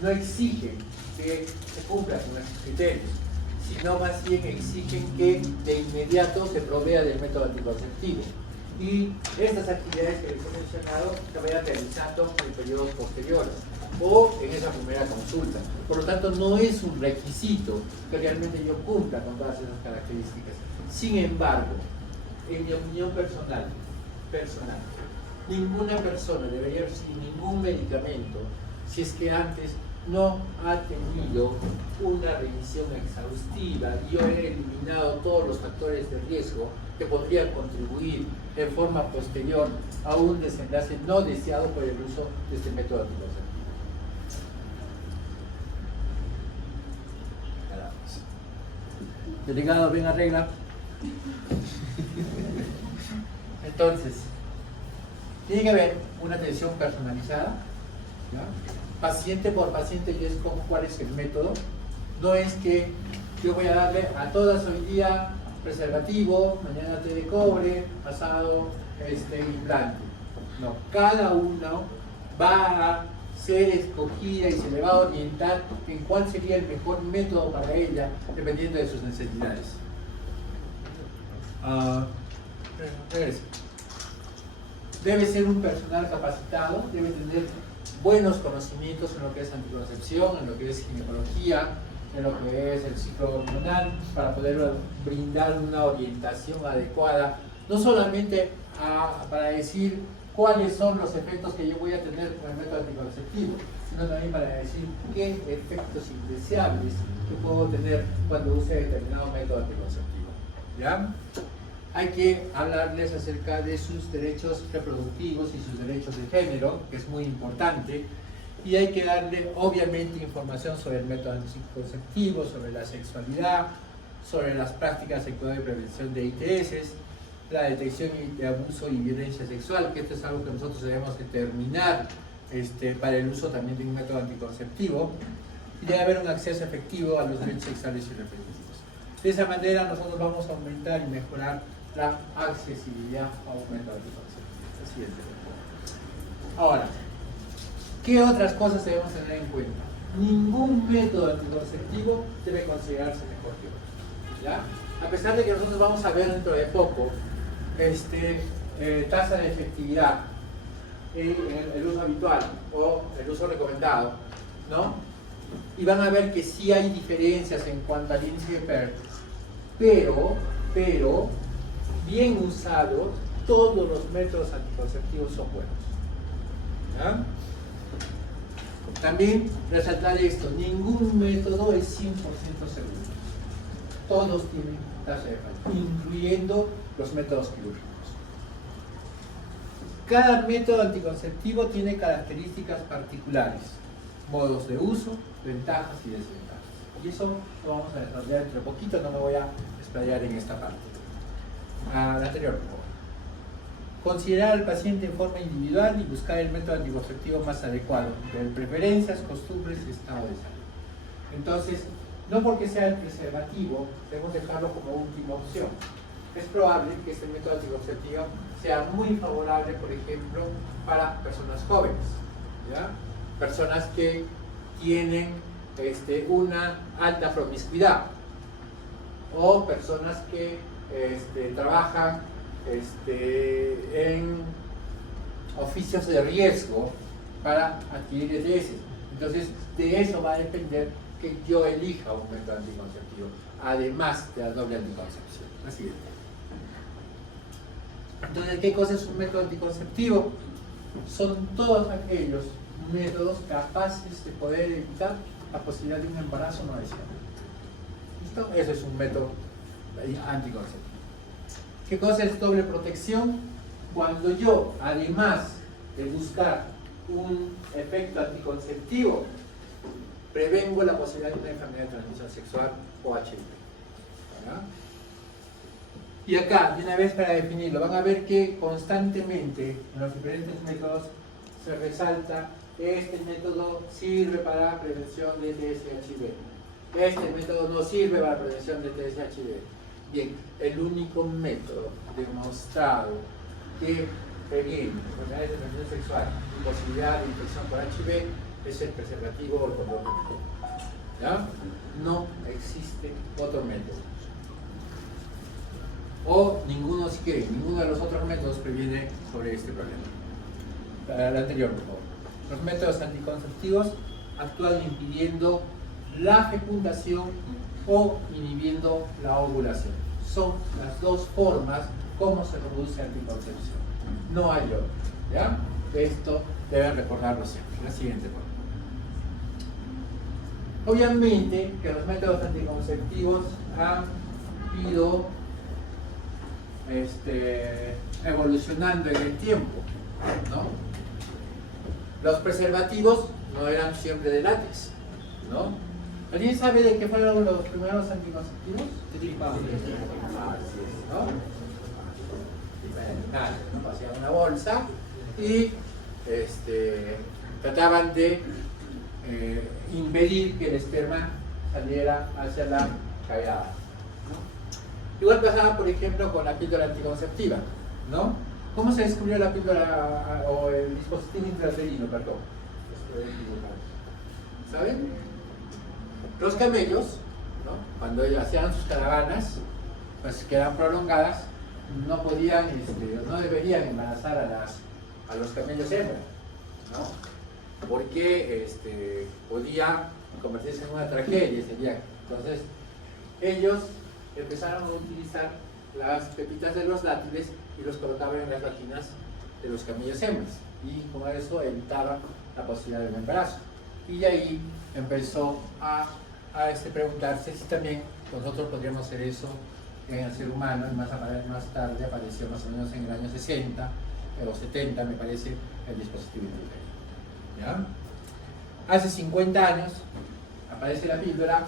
no exigen que se cumplan con esos criterios, sino más bien exigen que de inmediato se provea del método anticonceptivo. Y estas actividades que les he mencionado se vayan realizando en periodos posteriores o en esa primera consulta. Por lo tanto, no es un requisito que realmente yo cumpla con todas esas características. Sin embargo, en mi opinión personal, ninguna persona debería recibir ningún medicamento si es que antes no ha tenido una revisión exhaustiva y yo he eliminado todos los factores de riesgo que podrían contribuir en forma posterior a un desenlace no deseado por el uso de este método anticonceptivo. Delegado, ven a regla. Entonces, tiene que haber una atención personalizada, ¿ya? Paciente por paciente, y es como cuál es el método. No es que yo voy a darle a todas hoy día preservativo, mañana té de cobre, pasado implante. No, cada uno va a ser escogida y se le va a orientar en cuál sería el mejor método para ella, dependiendo de sus necesidades. Debe ser un personal capacitado, debe tener buenos conocimientos en lo que es anticoncepción, en lo que es ginecología, en lo que es el ciclo hormonal, para poder brindar una orientación adecuada, no solamente para decir cuáles son los efectos que yo voy a tener con el método anticonceptivo, sino también para decir qué efectos indeseables que puedo tener cuando use determinado método anticonceptivo. ¿Ya? Hay que hablarles acerca de sus derechos reproductivos y sus derechos de género, que es muy importante, y hay que darle obviamente información sobre el método anticonceptivo, sobre la sexualidad, sobre las prácticas de cuidado y prevención de ITS, la detección de abuso y violencia sexual, que esto es algo que nosotros debemos determinar para el uso también de un método anticonceptivo, y debe haber un acceso efectivo a los derechos sexuales y reproductivos. De esa manera nosotros vamos a aumentar y mejorar la accesibilidad a un método anticonceptivo. Siguiente. Ahora, ¿qué otras cosas debemos tener en cuenta? Ningún método anticonceptivo debe considerarse mejor que otro, ¿ya? A pesar de que nosotros vamos a ver dentro de poco tasa de efectividad en el uso habitual o el uso recomendado, ¿no? Y van a ver que sí hay diferencias en cuanto al índice de PER, pero bien usado todos los métodos anticonceptivos son buenos. ¿Ya? También resaltar esto, ningún método es 100% seguro. Todos tienen tasa de fallo, incluyendo los métodos quirúrgicos. Cada método anticonceptivo tiene características particulares, modos de uso, ventajas y desventajas. Y eso lo vamos a desarrollar entre poquito, no me voy a explayar en esta parte. La anterior, por favor. Considerar al paciente en forma individual y buscar el método anticonceptivo más adecuado, ver preferencias, costumbres y estado de salud. Entonces, no porque sea el preservativo, debemos dejarlo como última opción. Es probable que este método anticonceptivo sea muy favorable, por ejemplo, para personas jóvenes, ¿ya? Personas que tienen una alta promiscuidad, o personas que trabajan en oficios de riesgo para adquirir ETS. Entonces, de eso va a depender que yo elija un método anticonceptivo, además de la doble anticoncepción. La siguiente. Entonces, ¿qué cosa es un método anticonceptivo? Son todos aquellos métodos capaces de poder evitar la posibilidad de un embarazo no deseado. ¿Listo? Eso es un método anticonceptivo. ¿Qué cosa es doble protección? Cuando yo, además de buscar un efecto anticonceptivo, prevengo la posibilidad de una enfermedad de transmisión sexual o HIV. ¿Verdad? Y acá, de una vez para definirlo, van a ver que constantemente en los diferentes métodos se resalta que este método sirve para prevención de TSH-HIV. Este método no sirve para prevención de TSH-HIV. Bien, el único método demostrado que previene enfermedades de transmisión sexual y posibilidad de infección por HIV es el preservativo o el condón. ¿Ya? No existe otro método. O ninguno, si quieren, ninguno de los otros métodos previene sobre este problema. La anterior, por favor. Los métodos anticonceptivos actúan impidiendo la fecundación o inhibiendo la ovulación. Son las dos formas como se produce anticoncepción. No hay otro. ¿Ya? Esto deben recordarlo siempre. La siguiente forma. Obviamente que los métodos anticonceptivos han ido evolucionando en el tiempo, ¿no? Los preservativos no eran siempre de látex, ¿no? ¿Alguien sabe de qué fueron los primeros anticonceptivos? De tripa. Así es, ¿no? ¿No? Hacían una bolsa y trataban de impedir que el esperma saliera hacia la cagada. Igual pasaba, por ejemplo, con la píldora anticonceptiva, ¿no? ¿Cómo se descubrió la píldora o el dispositivo intrauterino, perdón? ¿Saben? Los camellos, ¿no? Cuando hacían sus caravanas, pues que eran prolongadas, no podían, no deberían embarazar a los camellos hembra, ¿no? Porque podía convertirse en una tragedia ese día. Entonces, ellos empezaron a utilizar las pepitas de los dátiles y los colocaban en las vaginas de los camellos hembras, y con eso evitaban la posibilidad de un embarazo. Y de ahí empezó a preguntarse si también nosotros podríamos hacer eso en el ser humano, y más tarde apareció más o menos en el año 60 o 70, me parece, el dispositivo intrauterino. ¿Ya? Hace 50 años aparece la píldora,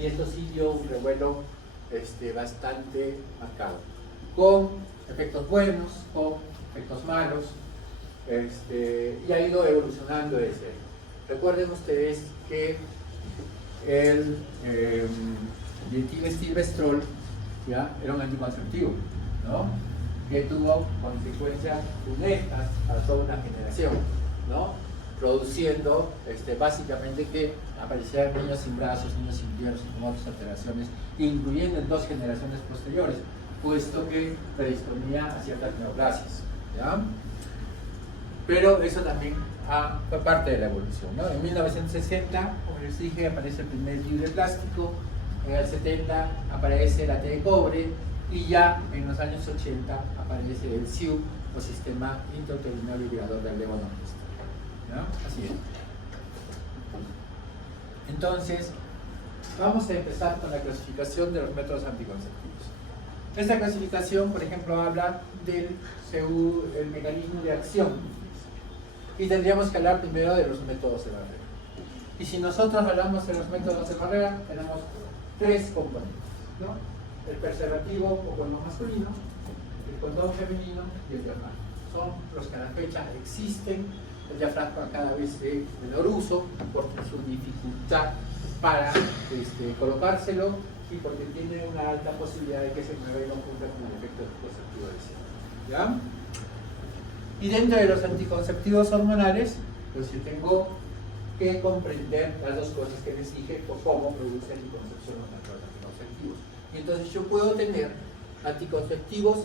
y esto sí dio un revuelo bastante marcado, con efectos buenos, con efectos malos, y ha ido evolucionando desde ahí. Recuerden ustedes que el dietilestilbestrol ya era un anticonceptivo, ¿no? Que tuvo consecuencias funestas para toda una generación, ¿no? Produciendo básicamente que aparecieran niños sin brazos, niños sin piernas y con otras alteraciones, incluyendo en 2 generaciones posteriores, puesto que predisponía a ciertas neoplasias, ¿ya? Pero eso también fue parte de la evolución, ¿no? En 1960, como les dije, aparece el primer vidrio de plástico, en el 70 aparece la T de cobre, y ya en los años 80 aparece el SIU, o Sistema Intrauterino Liberador del Levonorgestrel, ¿no? Así es. Entonces, vamos a empezar con la clasificación de los métodos anticonceptivos. Esta clasificación, por ejemplo, habla del el mecanismo de acción, y tendríamos que hablar primero de los métodos de barrera. Y si nosotros hablamos de los métodos de barrera, tenemos tres componentes, ¿no? El preservativo o condón masculino, el condón femenino y el diafragma. Son los que a la fecha existen. El diafragma cada vez de menor uso por su dificultad para colocárselo y porque tiene una alta posibilidad de que se mueva y no cumpla con el efecto anticonceptivo deseado. ¿Ya? Y dentro de los anticonceptivos hormonales, pues yo tengo que comprender las dos cosas que les dije por cómo produce anticoncepción los métodos anticonceptivos. Y entonces yo puedo tener anticonceptivos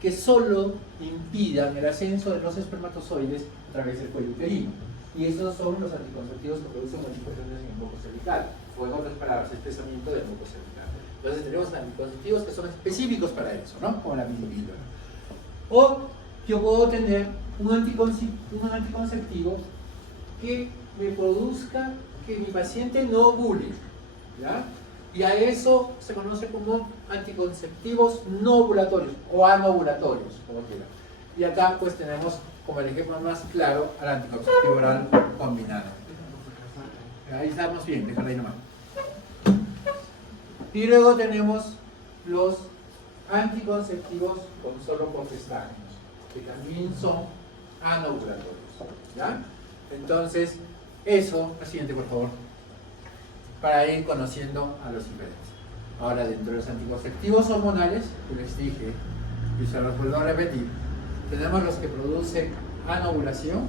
que solo impidan el ascenso de los espermatozoides a través del cuello uterino. Y esos son los anticonceptivos que producen modificaciones en el moco cervical, o en otras palabras, espesamiento del moco cervical. Entonces tenemos anticonceptivos que son específicos para eso, ¿no? Como la minipíldora. O yo puedo tener un anticonceptivo que me produzca que mi paciente no ovule, ¿ya? Y a eso se conoce como anticonceptivos no ovulatorios o anovulatorios, como quieran. Y acá pues tenemos como el ejemplo más claro al anticonceptivo oral combinado. Ahí estamos bien, déjalo ahí nomás. Y luego tenemos los anticonceptivos con solo progestágenos, que también son anovulatorios, ¿ya? Entonces, eso, la siguiente por favor, para ir conociendo a los diferentes. Ahora, dentro de los anticonceptivos hormonales, que les dije, y se los vuelvo a repetir, tenemos los que producen anovulación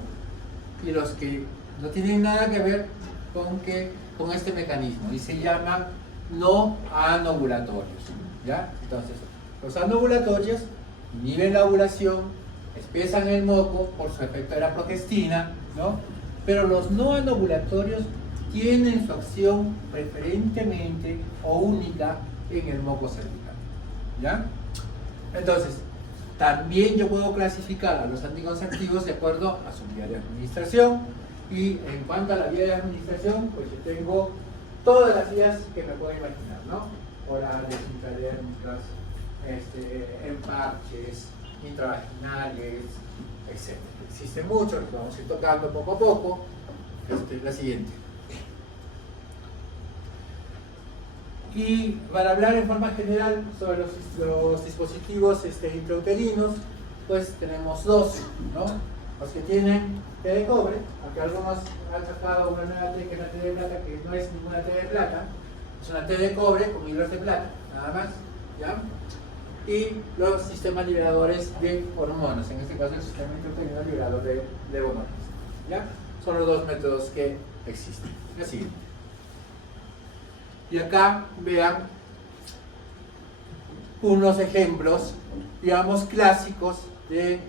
y los que no tienen nada que ver con este mecanismo, y se llaman no anovulatorios, ¿ya? Entonces, los anovulatorios inhiben la ovulación, espesan el moco por su efecto de la progestina, ¿no? Pero los no anovulatorios tienen su acción preferentemente o única en el moco cervical, ¿ya? Entonces, también yo puedo clasificar a los anticonceptivos de acuerdo a su vía de administración, y en cuanto a la vía de administración, pues yo tengo todas las vías que me puedo imaginar, ¿no? Orales, intradérmicas, en parches, intravaginales, etc. Existen muchos, los vamos a ir tocando poco a poco. La siguiente. Y para hablar en forma general sobre los dispositivos intrauterinos, pues tenemos dos, ¿no? Los que tienen T de cobre, aunque algunos han sacado una nueva T que es la T de plata, que no es ninguna T de plata, es una T de cobre con hilos de plata, nada más, ¿ya? Y los sistemas liberadores de hormonas, en este caso el sistema intrauterino liberador de hormonas, ¿ya? Son los dos métodos que existen. La siguiente. Y acá vean unos ejemplos, digamos, clásicos de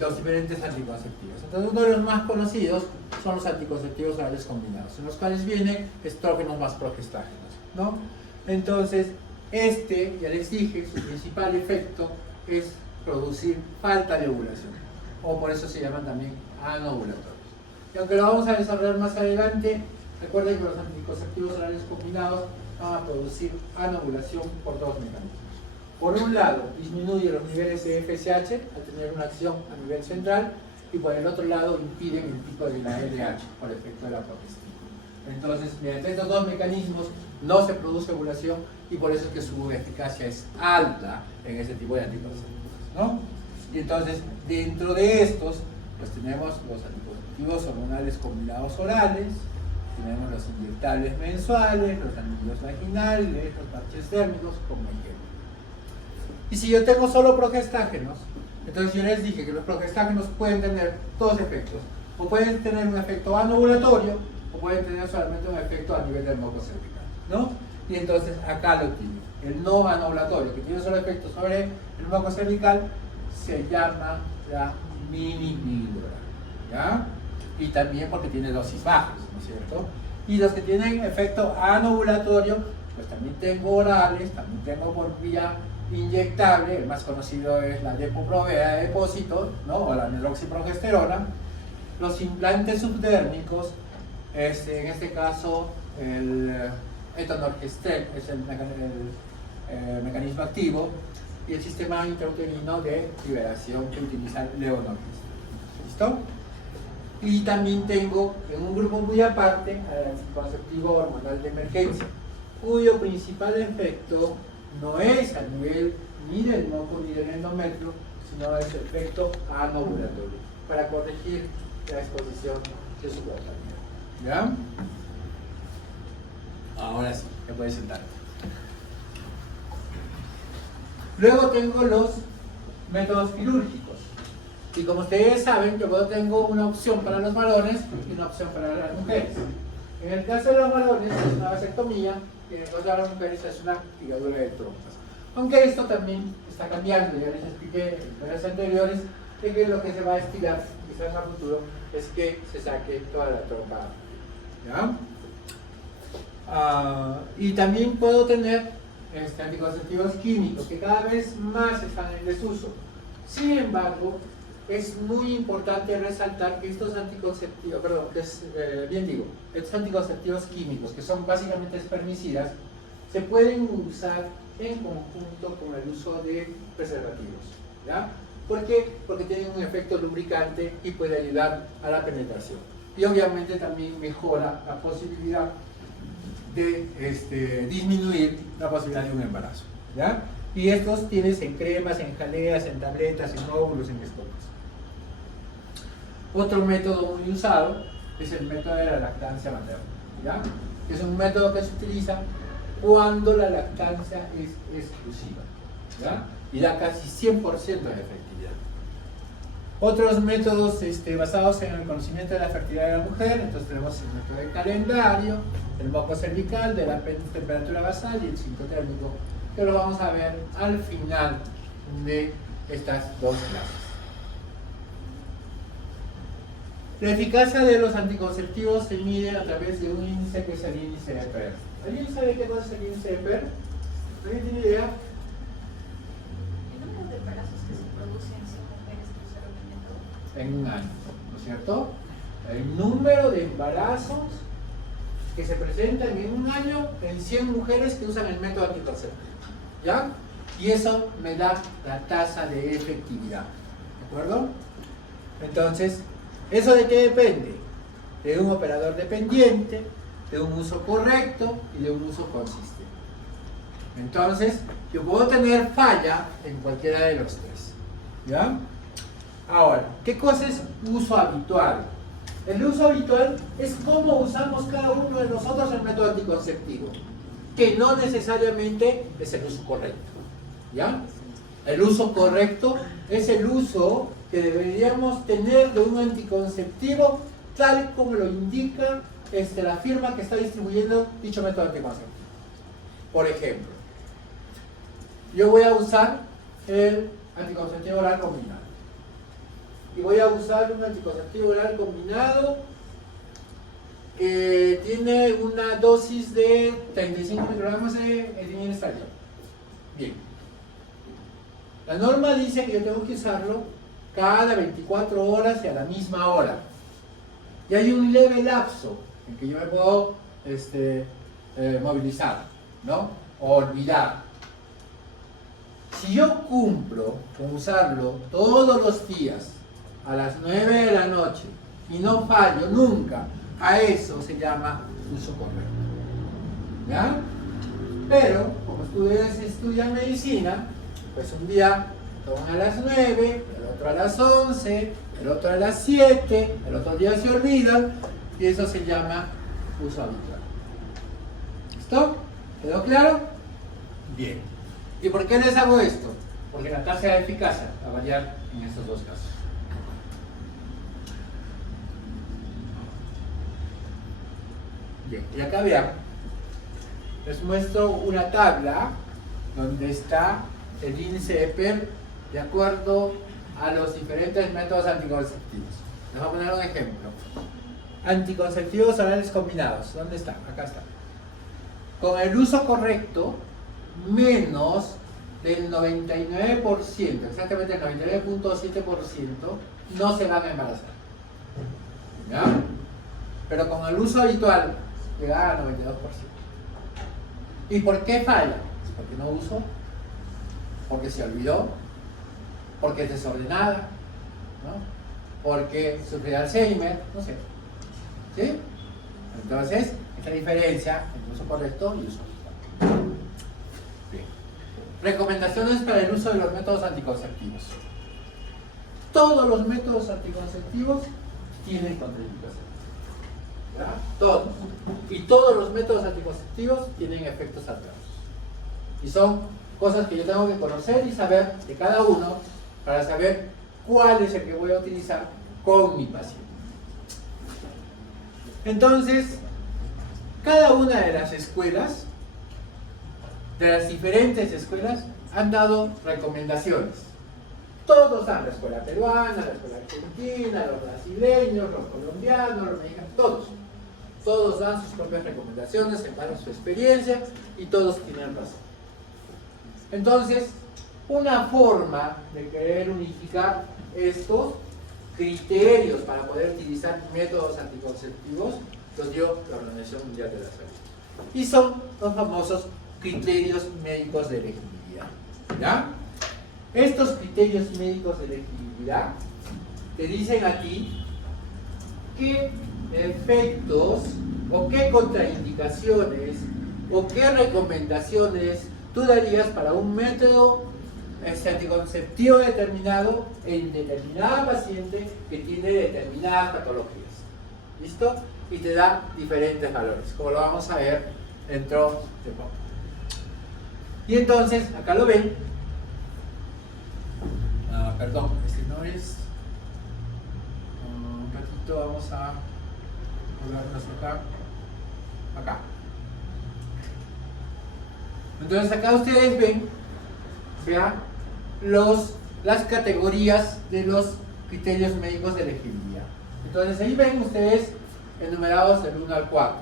los diferentes anticonceptivos. Entonces, uno de los más conocidos son los anticonceptivos orales combinados, en los cuales vienen estrógenos más progestágenos, ¿no? Entonces, ya les dije, su principal efecto es producir falta de ovulación, o por eso se llaman también anovulatorios. Y aunque lo vamos a desarrollar más adelante, recuerden que los anticonceptivos orales combinados van a producir anovulación por dos mecanismos. Por un lado, disminuye los niveles de FSH al tener una acción a nivel central, y por el otro lado, impiden el pico de la LH por efecto de la progestina. Entonces, mediante estos dos mecanismos no se produce ovulación, y por eso es que su eficacia es alta en ese tipo de anticonceptivos, ¿no? Y entonces, dentro de estos, pues tenemos los anticonceptivos hormonales combinados orales, tenemos los inyectables mensuales, los anillos vaginales, los parches térmicos, como ejemplo. Y si yo tengo solo progestágenos, entonces yo les dije que los progestágenos pueden tener dos efectos, o pueden tener un efecto anovulatorio, o pueden tener solamente un efecto a nivel del moco cervical, ¿no? Y entonces acá lo tiene, el no anovulatorio, que tiene solo efecto sobre el moco cervical, se llama la minipíldora, ¿ya? Y también porque tiene dosis bajas, ¿no es cierto? Y los que tienen efecto anovulatorio, pues también tengo orales, también tengo por vía inyectable, el más conocido es la Depo-Provera de depósito, ¿no? O la medroxiprogesterona. Los implantes subdérmicos, en este caso el etonorgestrel es el mecanismo activo, y el sistema intrauterino de liberación que utiliza levonorgestrel. ¿Listo? Y también tengo en un grupo muy aparte al anticonceptivo hormonal de emergencia, cuyo principal efecto no es a nivel ni del moco ni del endometrio, sino es el efecto anovulatorio, para corregir la exposición de su tratamiento. ¿Ya? Ahora sí, te puedes sentar. Luego tengo los métodos quirúrgicos. Y como ustedes saben, yo tengo una opción para los varones y una opción para las mujeres. En el caso de los varones es una vasectomía y en el caso de las mujeres es una ligadura de trompas. Aunque esto también está cambiando, ya les expliqué en clases anteriores de que lo que se va a estirar quizás en el futuro es que se saque toda la trompa. ¿Ya? Y también puedo tener anticonceptivos químicos que cada vez más están en desuso. Sin embargo, es muy importante resaltar que estos anticonceptivos, estos anticonceptivos químicos, que son básicamente espermicidas, se pueden usar en conjunto con el uso de preservativos. ¿Ya? ¿Por qué? Porque tienen un efecto lubricante y puede ayudar a la penetración. Y obviamente también mejora la posibilidad de disminuir la posibilidad de un embarazo. ¿Ya? Y estos tienes en cremas, en jaleas, en tabletas, en óvulos, en esponjas. Otro método muy usado es el método de la lactancia materna, ¿ya? Es un método que se utiliza cuando la lactancia es exclusiva, ¿ya? Y da casi 100% de efectividad. Otros métodos basados en el conocimiento de la fertilidad de la mujer, entonces tenemos el método de calendario, el moco cervical, de la temperatura basal y el ciclotérmico, que lo vamos a ver al final de estas dos clases. La eficacia de los anticonceptivos se mide a través de un índice que es el índice de PER. ¿Alguien sabe qué cosa es el índice de PER? ¿Alguien tiene idea? ¿El número de embarazos que se producen son mujeres que usaron el método? En un año, ¿no es cierto? El número de embarazos que se presentan en un año en 100 mujeres que usan el método anticonceptivo. ¿Ya? Y eso me da la tasa de efectividad. ¿De acuerdo? Entonces, ¿eso de qué depende? De un operador dependiente, de un uso correcto y de un uso consistente. Entonces, yo puedo tener falla en cualquiera de los tres. ¿Ya? Ahora, ¿qué cosa es uso habitual? El uso habitual es cómo usamos cada uno de nosotros el método anticonceptivo, que no necesariamente es el uso correcto. ¿Ya? El uso correcto es el uso que deberíamos tener de un anticonceptivo tal como lo indica la firma que está distribuyendo dicho método anticonceptivo. Por ejemplo, yo voy a usar el anticonceptivo oral combinado. Y voy a usar un anticonceptivo oral combinado que tiene una dosis de 35 microgramos de estradiol. Bien. La norma dice que yo tengo que usarlo cada 24 horas y a la misma hora. Y hay un leve lapso en que yo me puedo movilizar, ¿no? O olvidar. Si yo cumplo con usarlo todos los días a las 9 de la noche y no fallo nunca, a eso se llama uso correcto. ¿Ya? Pero, como ustedes estudian medicina, pues un día toman a las 9, el otro a las 11, el otro a las 7, el otro día se olvidan, y eso se llama uso habitual. ¿Listo? ¿Quedó claro? Bien. ¿Y por qué les hago esto? Porque la tasa de eficacia va a variar en estos dos casos. Bien, y acá vean, les muestro una tabla donde está el índice de PER de acuerdo a los diferentes métodos anticonceptivos. Les voy a poner un ejemplo. Anticonceptivos orales combinados. ¿Dónde está? Acá está. Con el uso correcto, menos del 99%, exactamente el 99.7%, no se van a embarazar. ¿Ya? Pero con el uso habitual llega al 92%. ¿Y por qué falla? Pues porque no usó, porque se olvidó, porque es desordenada, ¿no? Porque sufre de Alzheimer, no sé. ¿Sí? Entonces, esta diferencia entre uso correcto y uso habitual. Bien. Recomendaciones para el uso de los métodos anticonceptivos. Todos los métodos anticonceptivos tienen contraindicaciones. ¿Ya? Todos. Y todos los métodos anticonceptivos tienen efectos adversos. Y son cosas que yo tengo que conocer y saber de cada uno para saber cuál es el que voy a utilizar con mi paciente. Entonces, cada una de las escuelas, de las diferentes escuelas, han dado recomendaciones. Todos dan, la escuela peruana, la escuela argentina, los brasileños, los colombianos, los mexicanos, todos. Todos dan sus propias recomendaciones, separan su experiencia y todos tienen razón. Entonces, una forma de querer unificar estos criterios para poder utilizar métodos anticonceptivos los dio la Organización Mundial de la Salud. Y son los famosos criterios médicos de elegibilidad. ¿Ya? Estos criterios médicos de elegibilidad te dicen aquí qué efectos o qué contraindicaciones o qué recomendaciones tú darías para un método anticonceptivo determinado en determinada paciente que tiene determinadas patologías. ¿Listo? Y te da diferentes valores, como lo vamos a ver dentro de poco. Y entonces, acá lo ven. Perdón, este no es. Un ratito vamos a volvernos acá. Entonces acá ustedes ven, ¿ya? Las categorías de los criterios médicos de elegibilidad. Entonces ahí ven ustedes enumerados del 1 al 4.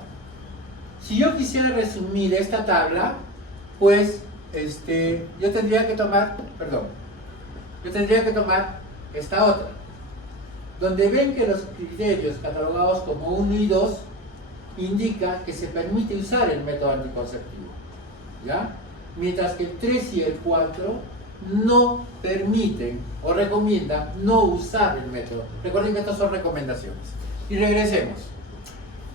Si yo quisiera resumir esta tabla, pues yo tendría que tomar esta otra, donde ven que los criterios catalogados como 1 y 2 indica que se permite usar el método anticonceptivo, ¿ya? Mientras que el 3 y el 4 no permiten o recomiendan no usar el método. Recuerden que estas son recomendaciones. Y regresemos.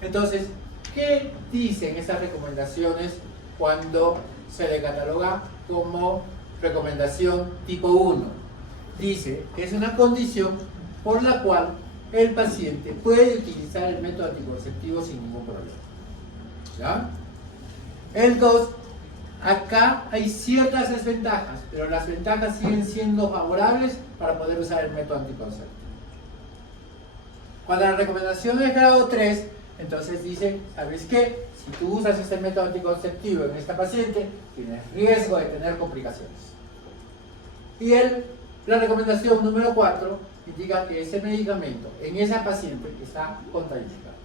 Entonces, ¿qué dicen estas recomendaciones cuando se le cataloga como recomendación tipo 1? Dice que es una condición por la cual el paciente puede utilizar el método anticonceptivo sin ningún problema. ¿Ya? El 2, acá hay ciertas desventajas, pero las ventajas siguen siendo favorables para poder usar el método anticonceptivo. Cuando la recomendación es grado 3, entonces dice, ¿sabes qué? Si tú usas este método anticonceptivo en esta paciente, tienes riesgo de tener complicaciones. Y la recomendación número 4 indica que ese medicamento en esa paciente está contraindicado.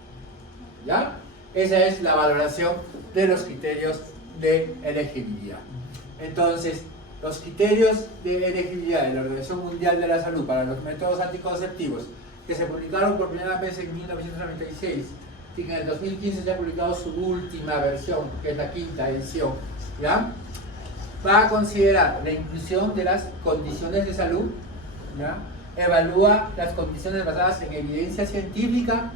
¿Ya? Esa es la valoración de los criterios de elegibilidad. Entonces, los criterios de elegibilidad de la Organización Mundial de la Salud para los métodos anticonceptivos, que se publicaron por primera vez en 1996 y que en el 2015 se ha publicado su última versión, que es la 5ª edición, ¿ya? Va a considerar la inclusión de las condiciones de salud, ¿ya? Evalúa las condiciones basadas en evidencia científica,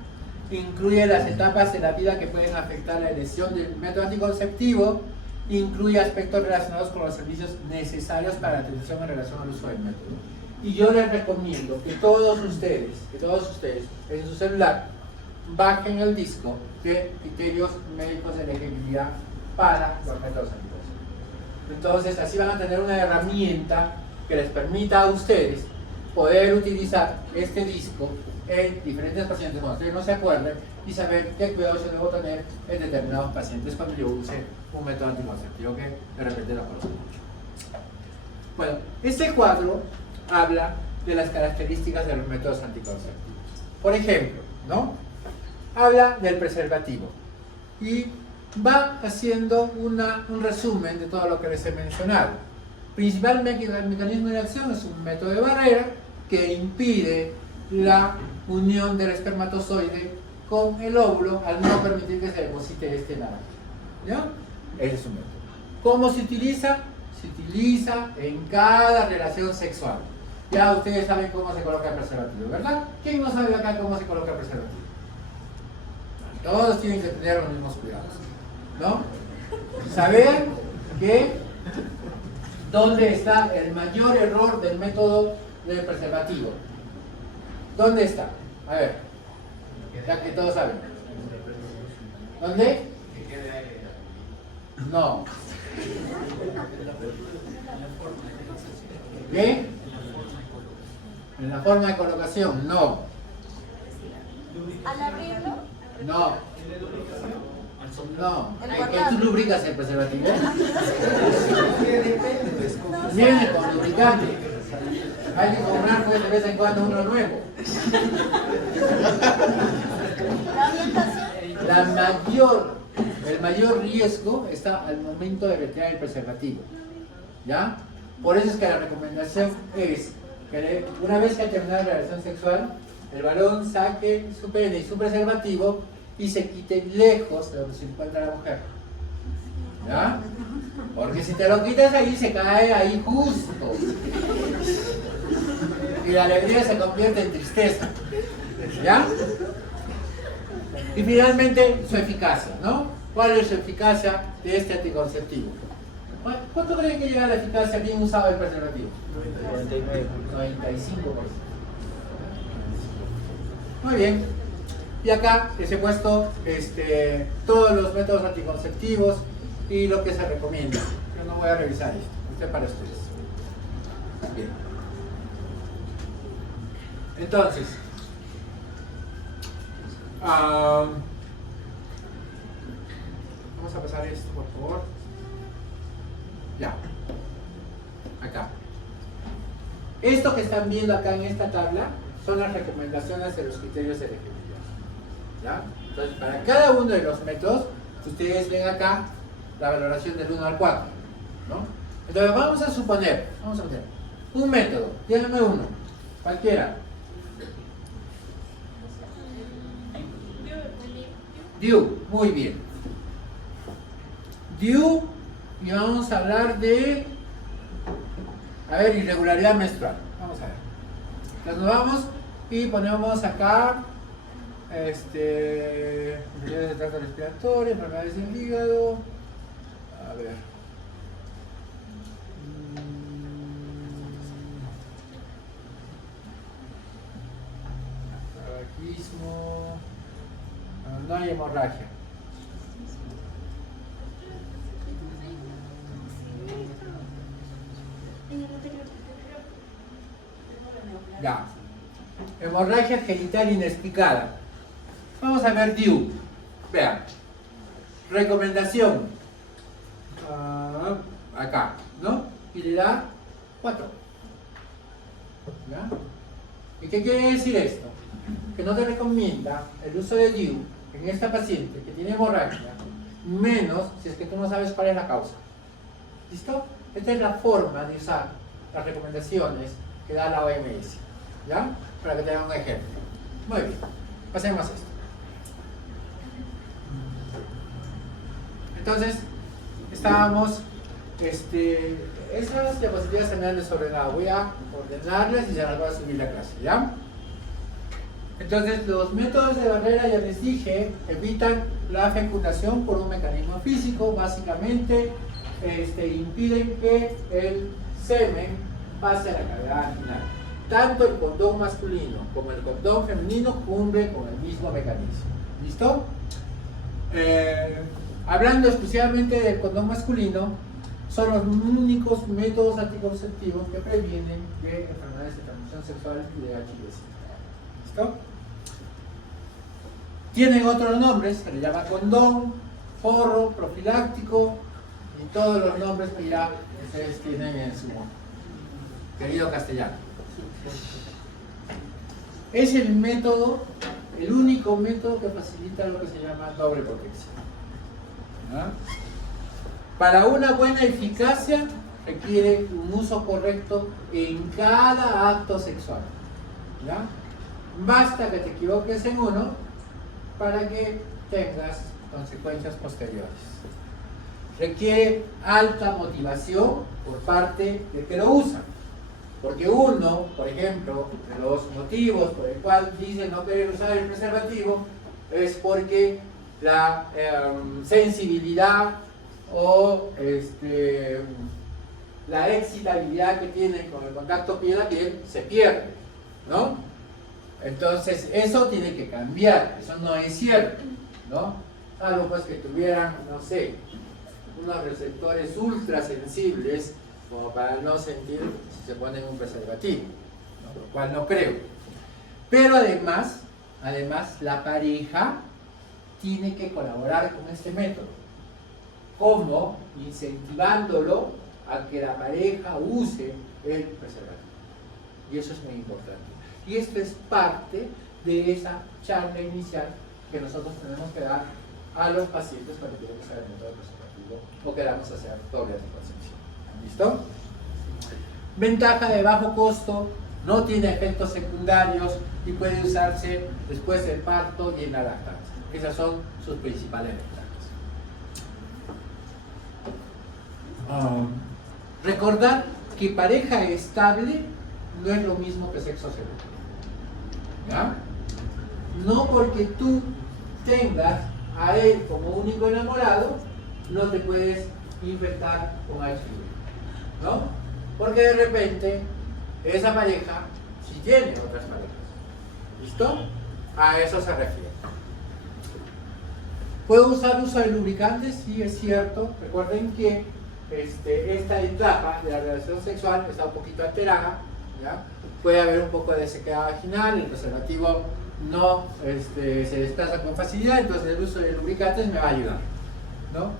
incluye las etapas de la vida que pueden afectar la elección del método anticonceptivo, incluye aspectos relacionados con los servicios necesarios para la atención en relación al uso del método. Y yo les recomiendo que todos ustedes en su celular bajen el disco de criterios médicos de elegibilidad para los métodos anticonceptivos. Entonces así van a tener una herramienta que les permita a ustedes poder utilizar este disco en diferentes pacientes cuando ustedes no se acuerden y saber qué cuidados yo debo tener en determinados pacientes cuando yo use un método anticonceptivo que de repente no conozco mucho. Bueno, este cuadro habla de las características de los métodos anticonceptivos. Por ejemplo, ¿no? Habla del preservativo y va haciendo un resumen de todo lo que les he mencionado. Principal mecanismo de acción es un método de barrera que impide la unión del espermatozoide con el óvulo al no permitir que se deposite este en la vagina. ¿Ya? Ese es un método. ¿Cómo se utiliza? Se utiliza en cada relación sexual. Ya ustedes saben cómo se coloca el preservativo, ¿verdad? ¿Quién no sabe acá cómo se coloca el preservativo? Todos tienen que tener los mismos cuidados, ¿no? Saber que dónde está el mayor error del método del preservativo. ¿Dónde está? A ver, ya que todos saben. ¿Dónde? No. ¿Qué? En la forma de colocación, no. Al abrirlo, No. No. El ¿Que guardado. tú lubricas el preservativo? Viene con lubricante. Hay que comprar pues, de vez en cuando uno nuevo. la orientación. El mayor riesgo está al momento de retirar el preservativo. ¿Ya? Por eso es que la recomendación es que una vez que ha terminado la relación sexual, el varón saque su pene y su preservativo y se quite lejos de donde se encuentra la mujer. ¿Ya? Porque si te lo quitas ahí, se cae ahí justo. Y la alegría se convierte en tristeza. ¿Ya? Y finalmente, su eficacia, ¿no? ¿Cuál es su eficacia de este anticonceptivo? ¿Cuánto creen que llega la eficacia bien usado el preservativo? 95%. Muy bien. Y acá les he puesto todos los métodos anticonceptivos y lo que se recomienda. Yo no voy a revisar esto. Esto es para ustedes. Bien. Entonces, vamos a pasar esto, por favor. Ya. Acá. Esto que están viendo acá en esta tabla son las recomendaciones de los criterios de elegibilidad. ¿Ya? Entonces, para cada uno de los métodos, ustedes ven acá la valoración del 1 al 4. ¿No? Entonces, vamos a suponer un método. Díganme uno, cualquiera. DIU, muy bien. DIU, y vamos a hablar de, irregularidad menstrual. Vamos a ver. Entonces nos vamos y ponemos acá, enfermedades de tracto respiratorio, enfermedades del hígado. A ver. Tabaquismo. No hay hemorragia. Ya. Hemorragia genital inexplicada. Vamos a ver DIU. Vean. Recomendación. Acá, ¿no? Y le da 4. ¿Ya? ¿Y qué quiere decir esto? Que no te recomienda el uso de DIU en esta paciente que tiene hemorragia, menos si es que tú no sabes cuál es la causa. ¿Listo? Esta es la forma de usar las recomendaciones que da la OMS. ¿Ya? Para que tengan un ejemplo. Muy bien. Pasemos a esto. Entonces, estábamos, esas diapositivas se me han desordenado. Voy a ordenarlas y ya las voy a subir a clase, ¿ya? Entonces, los métodos de barrera, ya les dije, evitan la fecundación por un mecanismo físico. Básicamente, impiden que el semen pase a la cavidad vaginal. Tanto el condón masculino como el condón femenino cumplen con el mismo mecanismo. ¿Listo? Hablando exclusivamente del condón masculino, son los únicos métodos anticonceptivos que previenen de enfermedades de transmisión sexual y de HIV. ¿Listo? Tienen otros nombres, se le llama condón, forro, profiláctico y todos los nombres que ya ustedes tienen en su querido castellano. Es el método, el único método que facilita lo que se llama doble protección. ¿Ah? Para una buena eficacia requiere un uso correcto en cada acto sexual. ¿Ya? Basta que te equivoques en uno para que tengas consecuencias posteriores. Requiere alta motivación por parte del que lo usa. Porque uno, por ejemplo, de los motivos por el cual dice no querer usar el preservativo es porque la sensibilidad o la excitabilidad que tiene con el contacto piel a piel se pierde, ¿no? Entonces eso tiene que cambiar, eso no es cierto, ¿no? Salvo pues que tuvieran, no sé, unos receptores ultra sensibles como para no sentir si se ponen un preservativo, ¿no? Lo cual no creo. Pero además la pareja tiene que colaborar con este método. ¿Cómo? Incentivándolo a que la pareja use el preservativo. Y eso es muy importante. Y esto es parte de esa charla inicial que nosotros tenemos que dar a los pacientes cuando quieren usar el método preservativo o queramos hacer doble anticoncepción. ¿Listo? Ventaja de bajo costo, no tiene efectos secundarios y puede usarse después del parto y en la lactancia. Esas son sus principales ventajas. Recordar que pareja estable no es lo mismo que sexo seguro. ¿Ya? No porque tú tengas a él como único enamorado, no te puedes infectar con HIV, ¿no? Porque de repente esa pareja sí tiene otras parejas. ¿Listo? A eso se refiere. ¿Puedo usar uso de lubricantes? Sí, es cierto. Recuerden que esta etapa de la relación sexual está un poquito alterada, ¿ya? Puede haber un poco de sequedad vaginal, el preservativo no se desplaza con facilidad, entonces el uso de lubricantes me va a ayudar, ¿no?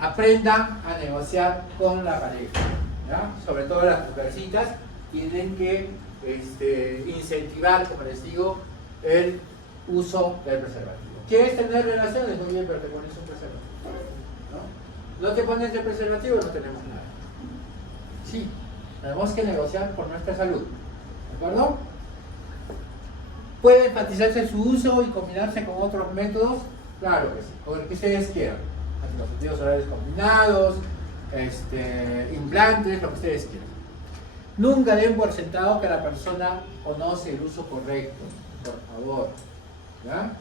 Aprendan a negociar con la pareja, ¿ya? Sobre todo las mujercitas tienen que incentivar, como les digo, el uso del preservativo. ¿Quieres tener relaciones? Muy bien, pero te pones un preservativo, ¿no? No te pones el preservativo, no tenemos nada. Sí, tenemos que negociar por nuestra salud, ¿de acuerdo? ¿Puede enfatizarse su uso y combinarse con otros métodos? Claro que sí, con el que ustedes quieran. Anticonceptivos orales combinados, implantes, lo que ustedes quieran. Nunca den por sentado que la persona conoce el uso correcto, por favor. ¿Ya?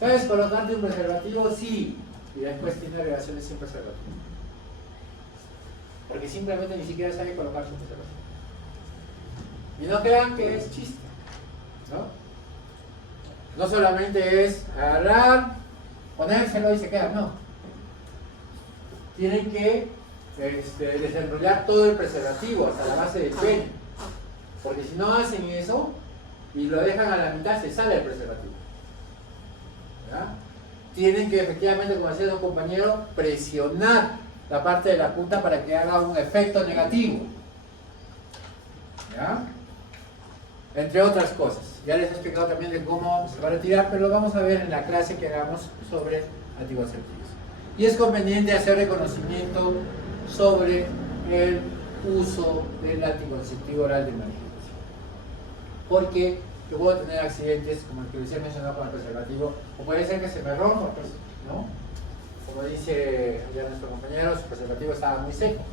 ¿Sabes colocarte un preservativo? Sí. Y después tiene relaciones sin preservativo. Porque simplemente ni siquiera sabe colocarse un preservativo. Y no crean que es chiste, ¿no? No solamente es agarrar, ponérselo y se queda, no. Tienen que desenrollar todo el preservativo hasta la base del pene. Porque si no hacen eso y lo dejan a la mitad, se sale el preservativo. ¿Ya? Tienen que efectivamente, como decía un compañero, presionar la parte de la punta para que haga un efecto negativo. ¿Ya? Entre otras cosas. Ya les he explicado también de cómo se va a retirar, pero lo vamos a ver en la clase que hagamos sobre anticonceptivos. Y es conveniente hacer reconocimiento sobre el uso del anticonceptivo oral de emergencia. Porque yo puedo tener accidentes como el que les he mencionado con el preservativo, o puede ser que se me rompa, pues, ¿no? Como dice ya nuestro compañero, su preservativo estaba muy seco.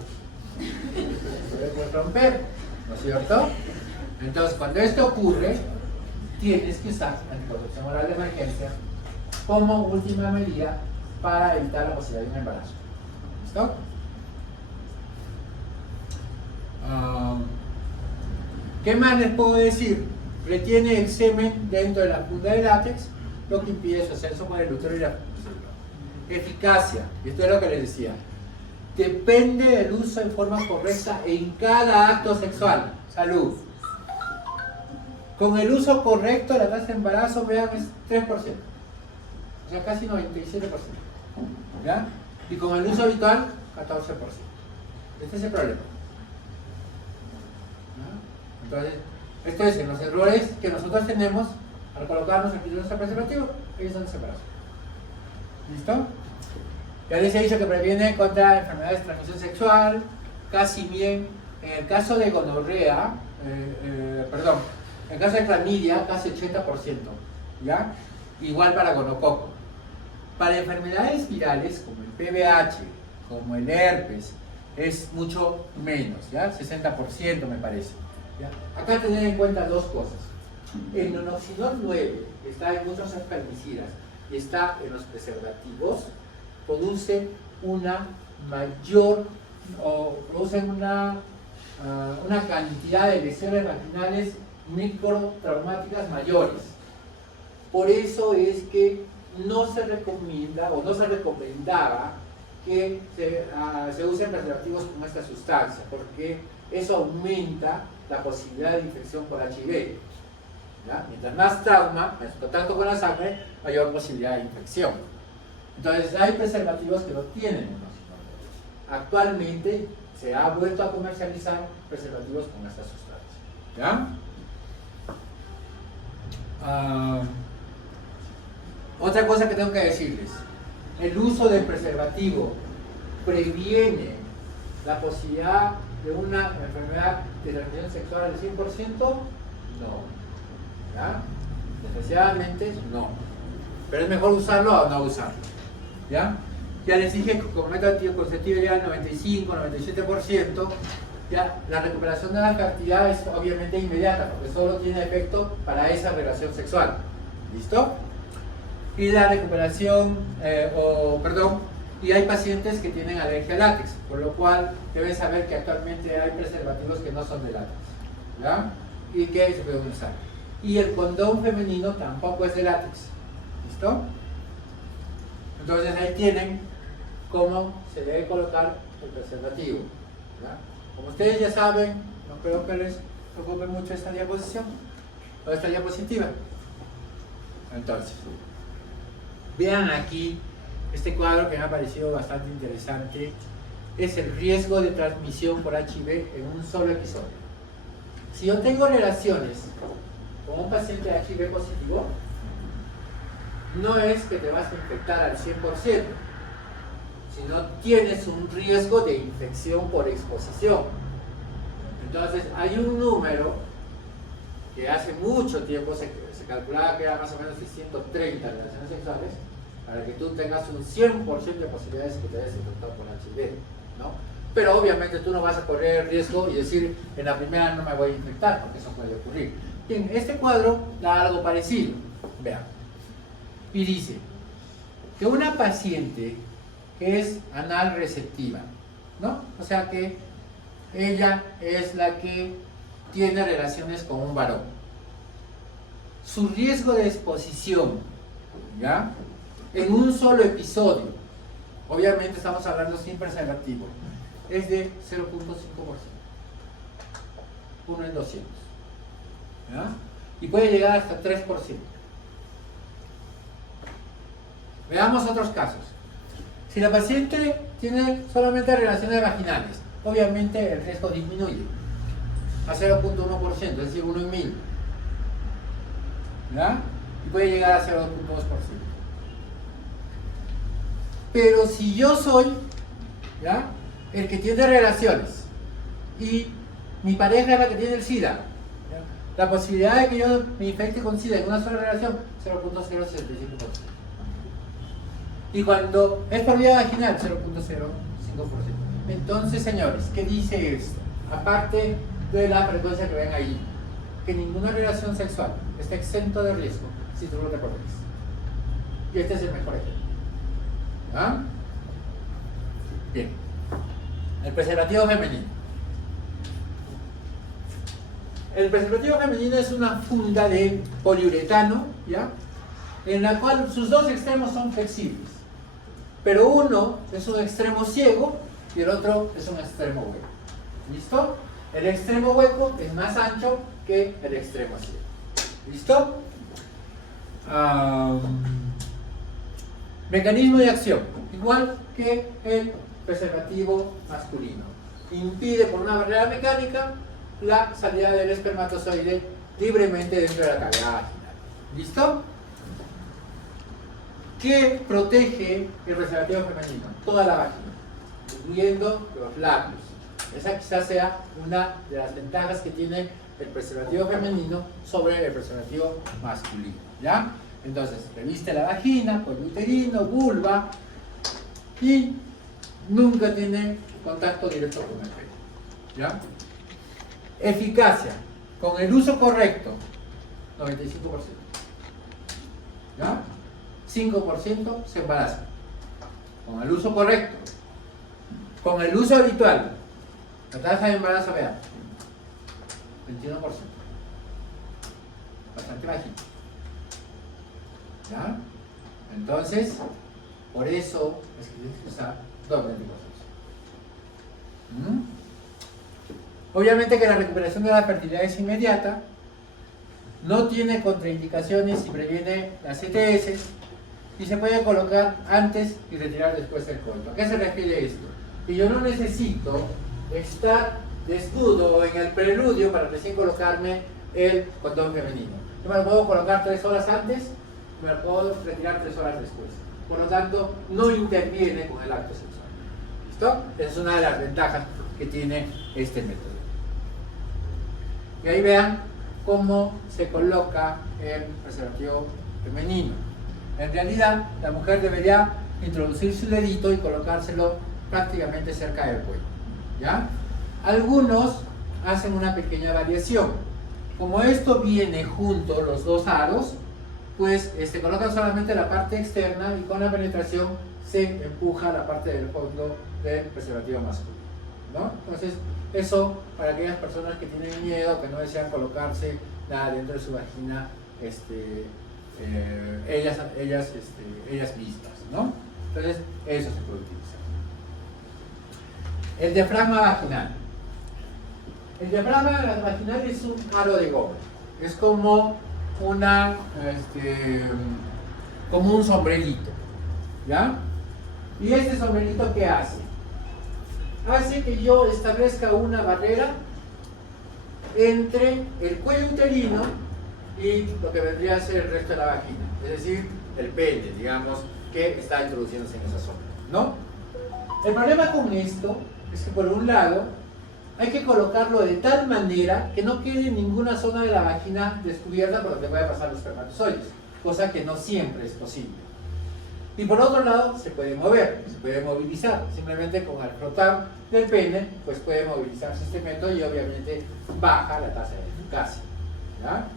Se puede romper, ¿no es cierto? Entonces, cuando esto ocurre, tienes que usar anticoncepción oral de emergencia como última medida para evitar la posibilidad de un embarazo. ¿Listo? ¿Qué más les puedo decir? Retiene el semen dentro de la funda de látex, lo que impide su ascenso por el útero y la fecundación. Eficacia, esto es lo que les decía. Depende del uso en forma correcta en cada acto sexual. Salud. Con el uso correcto, la tasa de embarazo, vean, es 3%. O sea, casi 97%. ¿Ya? Y con el uso habitual, 14%. Este es el problema. ¿Ya? Entonces, esto es en los errores que nosotros tenemos al colocarnos el nuestro preservativo, ellos son separados. ¿Listo? Ya les he dicho que previene contra enfermedades de transmisión sexual, casi bien, en el caso de gonorrea, en el caso de clamidia, casi 80%, ¿ya? Igual para gonococo. Para enfermedades virales como el PVH, como el herpes, es mucho menos, ¿ya? 60% me parece, ¿ya? Acá tener en cuenta dos cosas. El nonoxidol 9, que está en muchos espermicidas y está en los preservativos, produce una mayor, o producen una cantidad de lesiones vaginales microtraumáticas mayores. Por eso es que no se recomienda o no se recomendaba que se usen preservativos con esta sustancia, porque eso aumenta la posibilidad de infección por HIV. ¿Ya? Mientras más trauma, más contacto con la sangre, mayor posibilidad de infección. Entonces hay preservativos que no tienen nonoxidol. Actualmente se ha vuelto a comercializar preservativos con esta sustancia. ¿Ya? Otra cosa que tengo que decirles, el uso del preservativo previene la posibilidad de una enfermedad de transmisión sexual al 100%, no. ¿Ya? Desgraciadamente no. Pero es mejor usarlo o no usarlo. ¿Ya? Ya les dije que con método anticonceptivo ya el 95-97%, ya la recuperación de la fertilidad es obviamente inmediata, porque solo tiene efecto para esa relación sexual. ¿Listo? Y la recuperación, y hay pacientes que tienen alergia al látex, por lo cual deben saber que actualmente hay preservativos que no son de látex, ¿ya? Y que se pueden usar. Y el condón femenino tampoco es de látex, ¿listo? Entonces ahí tienen cómo se debe colocar el preservativo, ¿ya? Como ustedes ya saben, no creo que les preocupe mucho esta diapositiva o esta diapositiva. Entonces, vean aquí este cuadro que me ha parecido bastante interesante. Es el riesgo de transmisión por HIV en un solo episodio. Si yo tengo relaciones con un paciente de HIV positivo, no es que te vas a infectar al 100%, sino tienes un riesgo de infección por exposición. Entonces hay un número que hace mucho tiempo se calculaba que era más o menos de 130 relaciones sexuales para que tú tengas un 100% de posibilidades de que te hayas infectado por HIV, ¿no? Pero obviamente tú no vas a correr el riesgo y decir en la primera no me voy a infectar, porque eso puede ocurrir. Bien, este cuadro da algo parecido, vean, y dice que una paciente que es anal receptiva, ¿no? O sea que ella es la que tiene relaciones con un varón. Su riesgo de exposición, ¿ya? En un solo episodio, obviamente estamos hablando sin preservativo, es de 0.5%, 1 en 200, ¿ya? Y puede llegar hasta 3%. Veamos otros casos. Si la paciente tiene solamente relaciones vaginales, obviamente el riesgo disminuye a 0.1%, es decir, 1 en 1000, ¿ya? Y puede llegar a 0.2%. Pero si yo soy, ¿ya?, el que tiene relaciones y mi pareja es la que tiene el SIDA, ¿ya?, la posibilidad de que yo me infecte con SIDA en una sola relación, 0.065%. Y cuando es por vía vaginal, 0.05%. Entonces, señores, ¿qué dice esto? Aparte de la frecuencia que ven ahí, que ninguna relación sexual está exento de riesgo si tú lo recorres. Y este es el mejor ejemplo. ¿Ah? Bien. El preservativo femenino. El preservativo femenino es una funda de poliuretano, ¿ya?, en la cual sus dos extremos son flexibles. Pero uno es un extremo ciego y el otro es un extremo hueco. ¿Listo? El extremo hueco es más ancho que el extremo ciego. ¿Listo? Mecanismo de acción, igual que el preservativo masculino. Impide por una barrera mecánica la salida del espermatozoide libremente dentro de la cavidad vaginal. ¿Listo? ¿Qué protege el preservativo femenino? Toda la vagina, incluyendo los labios. Esa quizás sea una de las ventajas que tiene el preservativo femenino sobre el preservativo masculino, ¿ya? Entonces, reviste la vagina, cuello uterino, vulva y nunca tiene contacto directo con el pene, ¿ya? Eficacia, con el uso correcto, 95%, ¿ya? 5% se embaraza, con el uso correcto. Con el uso habitual, la tasa de embarazo, vean, 21%, bastante bajito, ¿ya? Entonces, por eso es que tienes que usar doble anticoncepción. Obviamente que la recuperación de la fertilidad es inmediata, no tiene contraindicaciones y previene las ETS y se puede colocar antes y retirar después del coito. ¿A qué se refiere esto? Que yo no necesito estar desnudo en el preludio para recién colocarme el condón femenino. Yo me lo puedo colocar 3 horas antes y me lo puedo retirar 3 horas después. Por lo tanto, no interviene con el acto sexual. ¿Listo? Esa es una de las ventajas que tiene este método. Y ahí vean cómo se coloca el preservativo femenino. En realidad, la mujer debería introducir su dedito y colocárselo prácticamente cerca del cuello, ¿ya? Algunos hacen una pequeña variación. Como esto viene junto, los dos aros, pues colocan solamente la parte externa y con la penetración se empuja la parte del fondo del preservativo masculino, ¿no? Entonces, eso para aquellas personas que tienen miedo, que no desean colocarse nada dentro de su vagina, ellas mismas, ¿no? Entonces, eso se puede utilizar. El diafragma vaginal. El diafragma vaginal es un aro de goma. Es como como un sombrerito, ¿ya? ¿Y este sombrerito qué hace? Hace que yo establezca una barrera entre el cuello uterino y lo que vendría a ser el resto de la vagina, es decir, el pene, digamos, que está introduciéndose en esa zona, ¿no? El problema con esto es que por un lado hay que colocarlo de tal manera que no quede ninguna zona de la vagina descubierta por donde pueda pasar los espermatozoides, cosa que no siempre es posible. Y por otro lado se puede mover, se puede movilizar, simplemente con el frotar del pene pues puede movilizarse este método y obviamente baja la tasa de eficacia, ¿ya?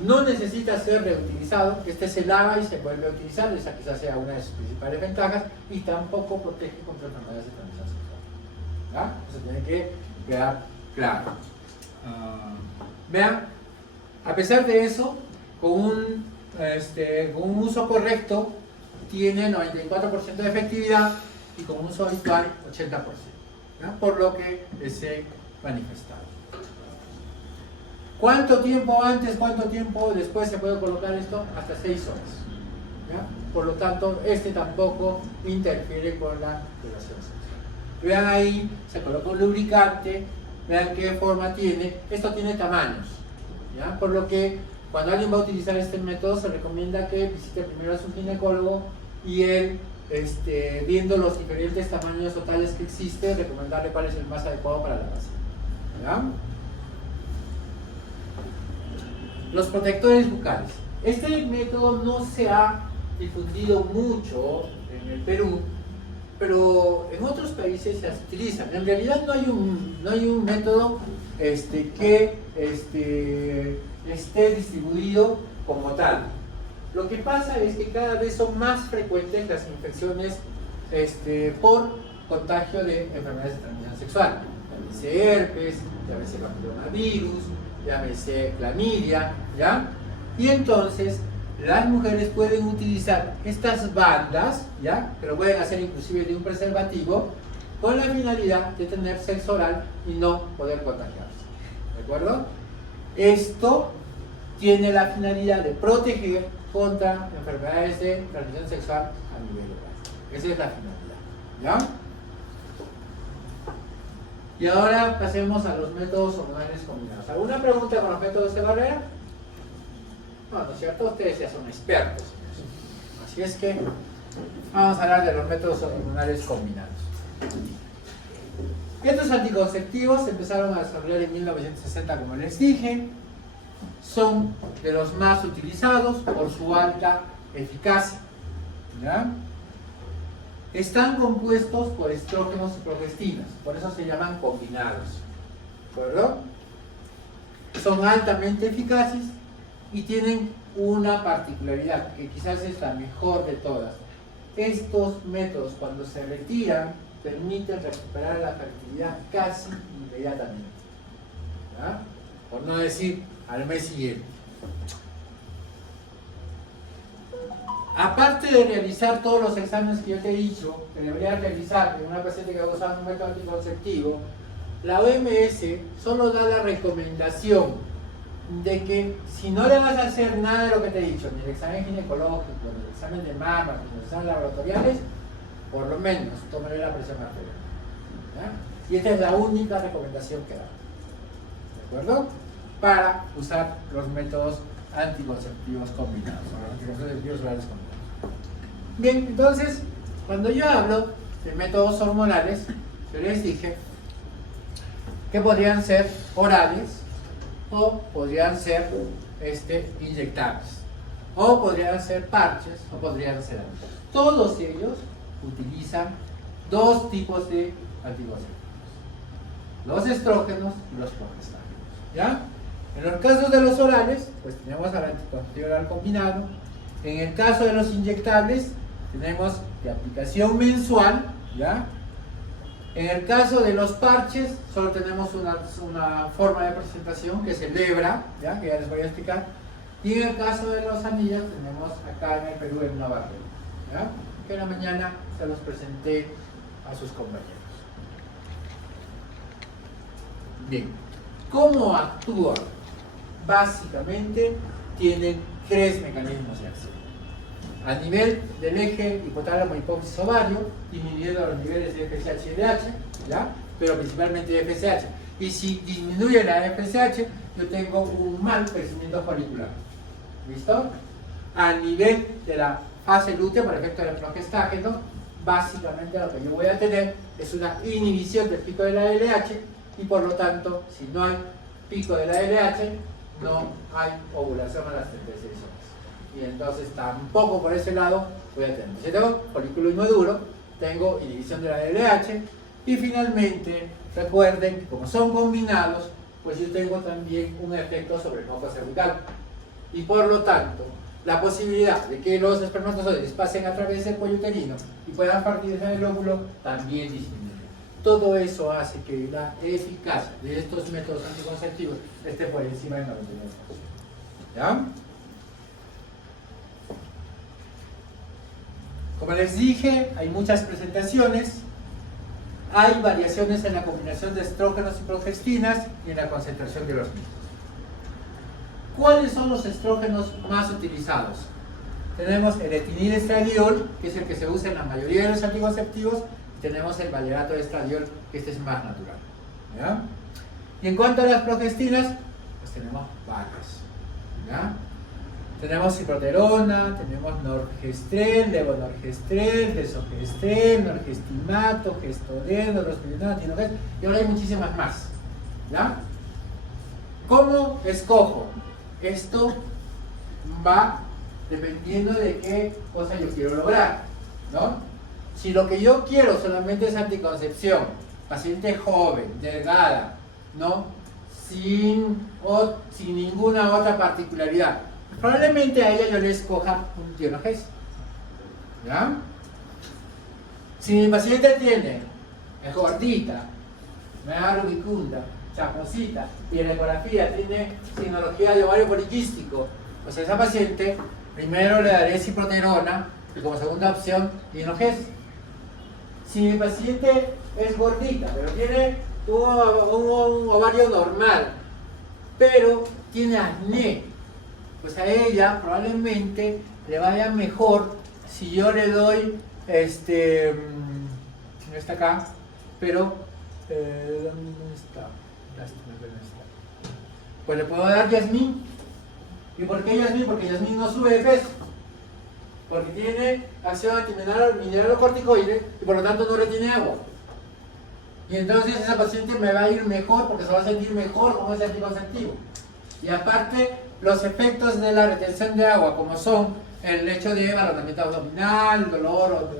No necesita ser reutilizado, se lava y se vuelve a utilizar, esa quizás sea una de sus principales ventajas, y tampoco protege contra enfermedades de transmisión sexual, ¿ya? Eso tiene que quedar claro. Vean, a pesar de eso, con un uso correcto tiene 94% de efectividad y con un uso habitual 80%, ¿ya? Por lo que les he manifestado. ¿Cuánto tiempo antes, cuánto tiempo después se puede colocar esto? Hasta 6 horas, ¿ya? Por lo tanto, tampoco interfiere con la relación sexual. Vean ahí, se coloca un lubricante, vean qué forma tiene. Esto tiene tamaños, ¿ya? Por lo que cuando alguien va a utilizar este método se recomienda que visite primero a su ginecólogo y él, viendo los diferentes tamaños totales que existen, recomendarle cuál es el más adecuado para la paciente, ¿ya? Los protectores bucales. Este método no se ha difundido mucho en el Perú, pero en otros países se utilizan. En realidad no hay un método que esté distribuido como tal. Lo que pasa es que cada vez son más frecuentes las infecciones por contagio de enfermedades de transmisión sexual. Llámese herpes, llámese papillomavirus, llámese clamidia, ¿ya? Y entonces las mujeres pueden utilizar estas bandas, ¿ya? Que lo pueden hacer inclusive de un preservativo, con la finalidad de tener sexo oral y no poder contagiarse, ¿de acuerdo? Esto tiene la finalidad de proteger contra enfermedades de transmisión sexual a nivel oral. Esa es la finalidad, ¿ya? Y ahora pasemos a los métodos hormonales combinados. ¿Alguna pregunta con los métodos de barrera? No, ¿no es cierto? Ustedes ya son expertos en eso. Así es que vamos a hablar de los métodos hormonales combinados. Estos anticonceptivos se empezaron a desarrollar en 1960, como les dije. Son de los más utilizados por su alta eficacia. ¿Ya? Están compuestos por estrógenos y progestinas, por eso se llaman combinados. ¿De acuerdo? Son altamente eficaces y tienen una particularidad que quizás es la mejor de todas. Estos métodos, cuando se retiran, permiten recuperar la fertilidad casi inmediatamente. ¿Ya? Por no decir al mes siguiente. Aparte de realizar todos los exámenes que yo te he dicho que deberías realizar en una paciente que ha usado un método anticonceptivo, la OMS solo da la recomendación de que si no le vas a hacer nada de lo que te he dicho, ni el examen ginecológico, ni el examen de mama, ni los exámenes laboratoriales, por lo menos tómale la presión arterial. ¿Ya? Y esta es la única recomendación que da. ¿De acuerdo? Para usar los métodos anticonceptivos combinados, o los anticonceptivos orales combinados. Bien, entonces, cuando yo hablo de métodos hormonales, yo les dije que podrían ser orales o podrían ser inyectables, o podrían ser parches, o podrían ser ambos. Todos ellos utilizan dos tipos de anticonceptivos: los estrógenos y los progestágenos. ¿Ya? En los casos de los orales, pues tenemos al anticonceptivo oral combinado. En el caso de los inyectables, tenemos de aplicación mensual, ¿ya? En el caso de los parches, solo tenemos una forma de presentación que es el Lebra, ¿ya? Que ya les voy a explicar. Y en el caso de los anillos, tenemos acá en el Perú en una barrera, ¿ya? Que en la mañana se los presenté a sus compañeros. Bien, ¿cómo actúa? Básicamente tienen tres mecanismos de acción. A nivel del eje hipotálamo hipófisis ovario, disminuyendo los niveles de FSH y LH, ¿ya? Pero principalmente de FSH. Y si disminuye la FSH, yo tengo un mal crecimiento folicular. ¿Listo? A nivel de la fase lútea, por efecto del progestágeno, básicamente lo que yo voy a tener es una inhibición del pico de la LH y por lo tanto, si no hay pico de la LH, no hay ovulación a las 36 horas. Y entonces tampoco por ese lado voy a tener. Si tengo folículo inmaduro, tengo inhibición de la LH y finalmente recuerden que como son combinados, pues yo tengo también un efecto sobre el moco cervical. Y por lo tanto, la posibilidad de que los espermatozoides pasen a través del cuello uterino y puedan partir en el óvulo también disminuye. Todo eso hace que la eficacia de estos métodos anticonceptivos esté por encima del 99%. ¿Ya? Como les dije, hay muchas presentaciones, hay variaciones en la combinación de estrógenos y progestinas y en la concentración de los mismos. ¿Cuáles son los estrógenos más utilizados? Tenemos el etinilestradiol, que es el que se usa en la mayoría de los anticonceptivos, y tenemos el valerato de estradiol, que este es más natural. ¿Ya? Y en cuanto a las progestinas, pues tenemos varias. ¿Ya? Tenemos ciproterona, tenemos norgestrel, levonorgestrel, desogestrel, norgestimato, gestodeno, rospirona, tinogest, y ahora hay muchísimas más. ¿Ya? ¿Cómo escojo? Esto va dependiendo de qué cosa yo quiero lograr, ¿no? Si lo que yo quiero solamente es anticoncepción, paciente joven, delgada, ¿no? Sin ninguna otra particularidad, probablemente a ella yo le escoja un Tionogest, ¿ya? Si mi paciente es gordita, me da rubicunda, chaposita, y en la ecografía tiene signología de ovario poliquístico, pues a esa paciente primero le daré ciproterona y como segunda opción Tionogest. Si mi paciente es gordita, pero tiene un ovario normal, pero tiene acné, pues a ella probablemente le vaya mejor si yo le doy, no está acá, pero, ¿dónde está? Pues le puedo dar Yasmin. ¿Y por qué Yasmin? Porque Yasmin no sube de peso. Porque tiene acción antimineralocorticoide y por lo tanto no retiene agua. Y entonces esa paciente me va a ir mejor porque se va a sentir mejor con ese anticonceptivo. Y aparte, los efectos de la retención de agua, como son el hecho de balonamiento abdominal, dolor,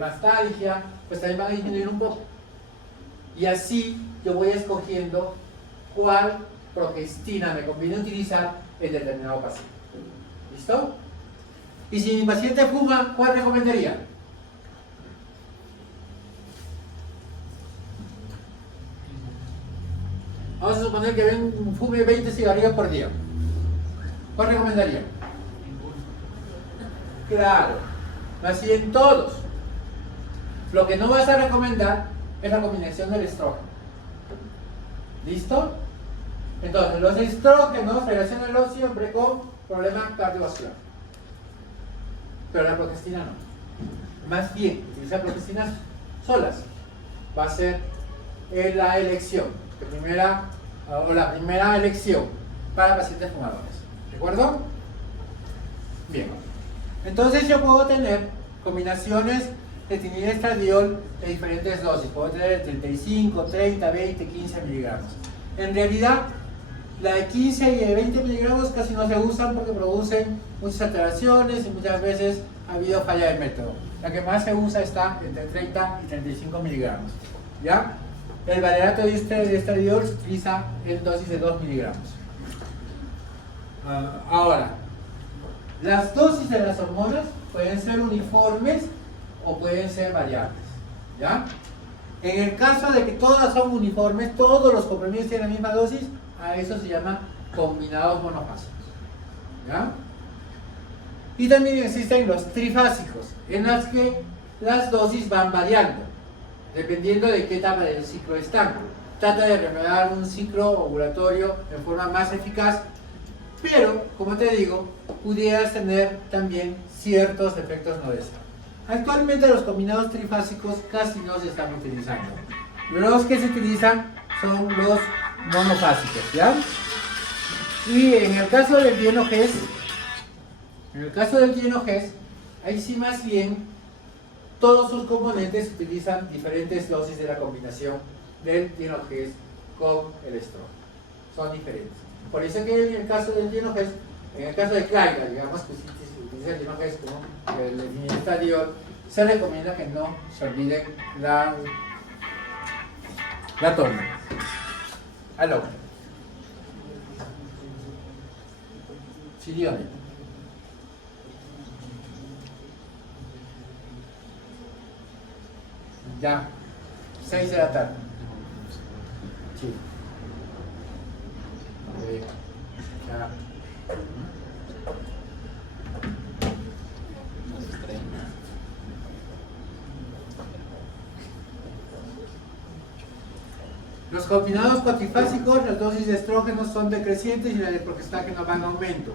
mastalgia, pues también van a disminuir un poco. Y así yo voy escogiendo cuál progestina me conviene utilizar en determinado paciente. ¿Listo? Y si mi paciente fuma, ¿cuál recomendaría? Vamos a suponer que fume 20 cigarrillos por día. ¿Cuál recomendaría? Claro, así en todos. Lo que no vas a recomendar es la combinación del estrógeno. ¿Listo? Entonces, los estrógenos relacionan siempre con problemas cardiovasculares. Pero la progestina no. Más bien, utilizar progestinas solas va a ser la elección, la primera elección para pacientes fumadores. ¿De acuerdo? Bien. Entonces yo puedo tener combinaciones de tinilestradiol de diferentes dosis. Puedo tener 35, 30, 20, 15 miligramos. En realidad, la de 15 y de 20 miligramos casi no se usan porque producen muchas alteraciones y muchas veces ha habido falla de método. La que más se usa está entre 30 y 35 miligramos. ¿Ya? El valerato de estradiol se utiliza en dosis de 2 miligramos. Ahora, las dosis de las hormonas pueden ser uniformes o pueden ser variables. ¿Ya? En el caso de que todas son uniformes, todos los comprimidos tienen la misma dosis, a eso se llama combinados monofásicos. ¿Ya? Y también existen los trifásicos, en las que las dosis van variando, dependiendo de qué etapa del ciclo están. Trata de remediar un ciclo ovulatorio en forma más eficaz, pero, como te digo, pudieras tener también ciertos efectos no deseados. Actualmente los combinados trifásicos casi no se están utilizando. Los que se utilizan son los monofásicos, ¿ya? Y en el caso del dienogés, ahí sí más bien todos sus componentes utilizan diferentes dosis de la combinación del dienogés con el estrógeno. Son diferentes. Por eso que en el caso del dienogés, en el caso de Claira, digamos que se utiliza el dienogés como el tinilestradiol, se recomienda que no se olviden la toma. Aló. Sí, dígame. Ya, 6 de la tarde. Sí. Ya. Los combinados cuatrifásicos, las dosis de estrógenos son decrecientes y las de progestágeno van en aumento.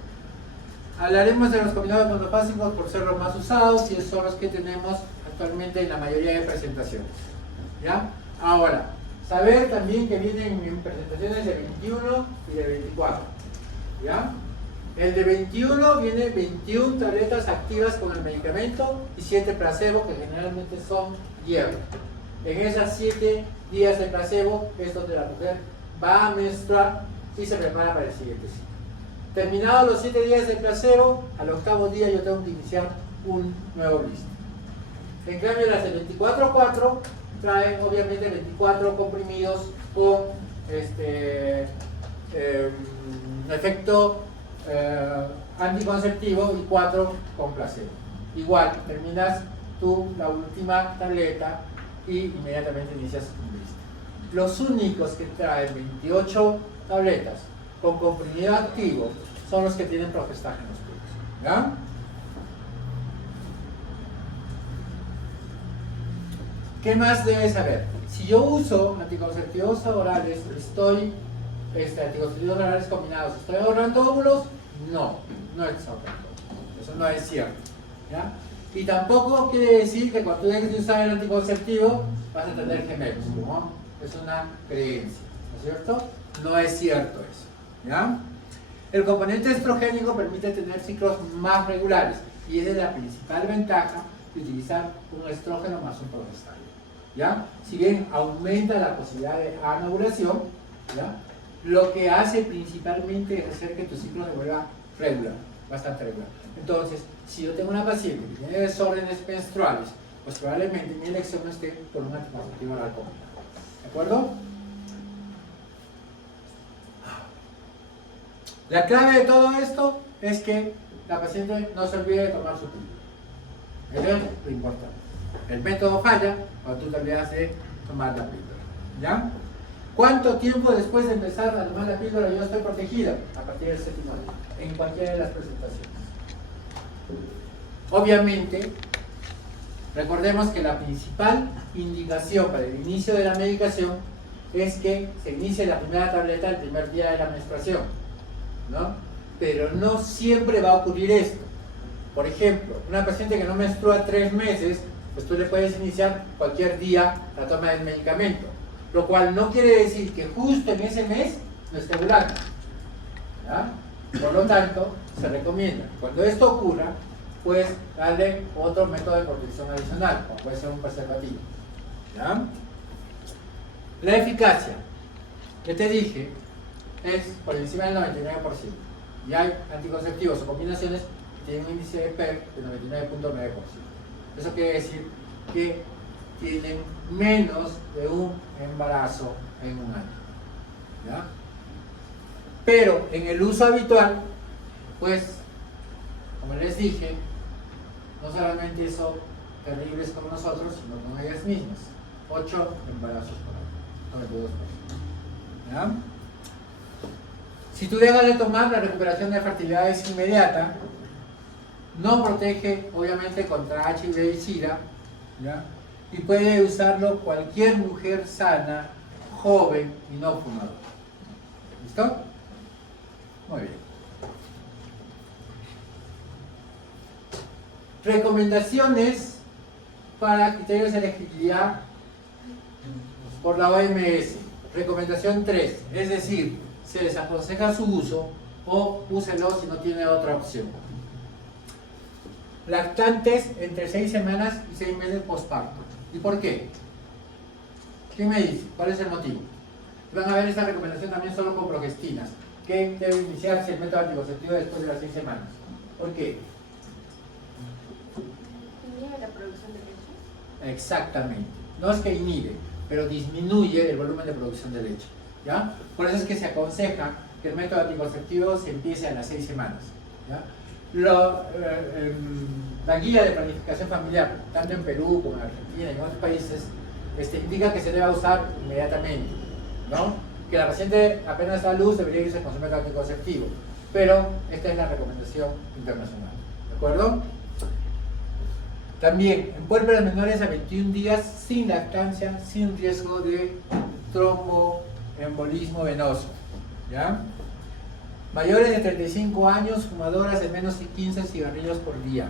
Hablaremos de los combinados monofásicos por ser los más usados y son los que tenemos actualmente en la mayoría de presentaciones. ¿Ya? Ahora, saber también que vienen en presentaciones de 21 y de 24. ¿Ya? El de 21 viene 21 tabletas activas con el medicamento y 7 placebo, que generalmente son hierro. En esas 7 días de placebo es donde la mujer va a menstruar y se prepara para el siguiente ciclo. Terminados los 7 días de placebo, al 8º día yo tengo que iniciar un nuevo blister. En cambio, las de 24-4 traen obviamente 24 comprimidos con efecto anticonceptivo y 4 con placebo. Igual, terminas tú la última tableta y inmediatamente inicias un blister. Los únicos que traen 28 tabletas con comprimido activo son los que tienen progestágenos puros. ¿Ya? ¿Qué más debes saber? Si yo uso anticonceptivos orales, anticonceptivos orales combinados, ¿estoy ahorrando óvulos? No, no es ahorrando. Eso no es cierto. ¿Ya? Y tampoco quiere decir que cuando tú dejes de usar el anticonceptivo vas a tener gemelos, ¿no? Es una creencia, ¿no es cierto? No es cierto eso. ¿Ya? El componente estrogénico permite tener ciclos más regulares y esa es la principal ventaja de utilizar un estrógeno más un progestágeno. ¿ya? Si bien aumenta la posibilidad de anovulación, ¿ya? Lo que hace principalmente es hacer que tu ciclo se vuelva regular, bastante regular. Entonces, si yo tengo una paciente que tiene desórdenes menstruales, pues probablemente mi elección no esté por un anticonceptivo oral cómodo. ¿De acuerdo? La clave de todo esto es que la paciente no se olvide de tomar su píldora. Eso es lo importante. El método falla cuando tú te olvidas de tomar la píldora. ¿Ya? ¿Cuánto tiempo después de empezar a tomar la píldora yo estoy protegida? A partir del 7º día, en cualquiera de las presentaciones. Obviamente, recordemos que la principal indicación para el inicio de la medicación es que se inicie la primera tableta el primer día de la menstruación, ¿no? Pero no siempre va a ocurrir esto. Por ejemplo, una paciente que no menstrua 3 meses, pues tú le puedes iniciar cualquier día la toma del medicamento, lo cual no quiere decir que justo en ese mes no esté ovulando, ¿ya? Por lo tanto, se recomienda, cuando esto ocurra, pues darle otro método de protección adicional, como puede ser un preservativo, ¿ya? La eficacia, que te dije, es por encima del 99%. Y hay anticonceptivos o combinaciones que tienen un índice de PER de 99.9%. Eso quiere decir que tienen menos de un embarazo en un año, ¿ya? Pero en el uso habitual, pues, como les dije, no solamente son terribles con nosotros, sino con ellas mismas. 8 embarazos por año, 92%. ¿Ya? Si tú dejas de tomar, la recuperación de fertilidad es inmediata. No protege, obviamente, contra HIV y SIDA, ¿ya? Y puede usarlo cualquier mujer sana, joven y no fumadora. ¿Listo? Muy bien. Recomendaciones para criterios de elegibilidad por la OMS. Recomendación 3, es decir, se les aconseja su uso o úselo si no tiene otra opción. Lactantes entre 6 semanas y 6 meses posparto. ¿Y por qué? ¿Quién me dice? ¿Cuál es el motivo? Van a ver esta recomendación también solo con progestinas, que debe iniciarse el método anticonceptivo después de las 6 semanas. ¿Por qué? ¿Inhibe la producción de leche? Exactamente. No es que inhibe, pero disminuye el volumen de producción de leche, ¿ya? Por eso es que se aconseja que el método anticonceptivo se empiece a las 6 semanas, ¿ya? La guía de planificación familiar, tanto en Perú como en Argentina y en otros países, indica que se debe usar inmediatamente, ¿no? Que la paciente apenas da a luz debería irse con su método anticonceptivo, pero esta es la recomendación internacional, ¿de acuerdo? También, en puérperas menores a 21 días, sin lactancia, sin riesgo de tromboembolismo venoso, ¿ya? Mayores de 35 años, fumadoras de menos de 15 cigarrillos por día.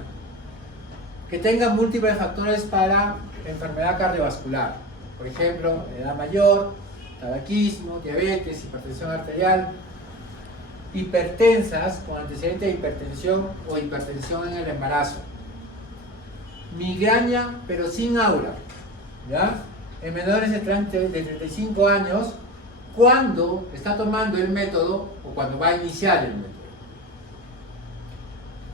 Que tengan múltiples factores para enfermedad cardiovascular, por ejemplo, edad mayor, tabaquismo, diabetes, hipertensión arterial, hipertensas con antecedente de hipertensión o hipertensión en el embarazo. Migraña, pero sin aura, ¿ya? En menores de 35 años, cuando está tomando el método o cuando va a iniciar el método.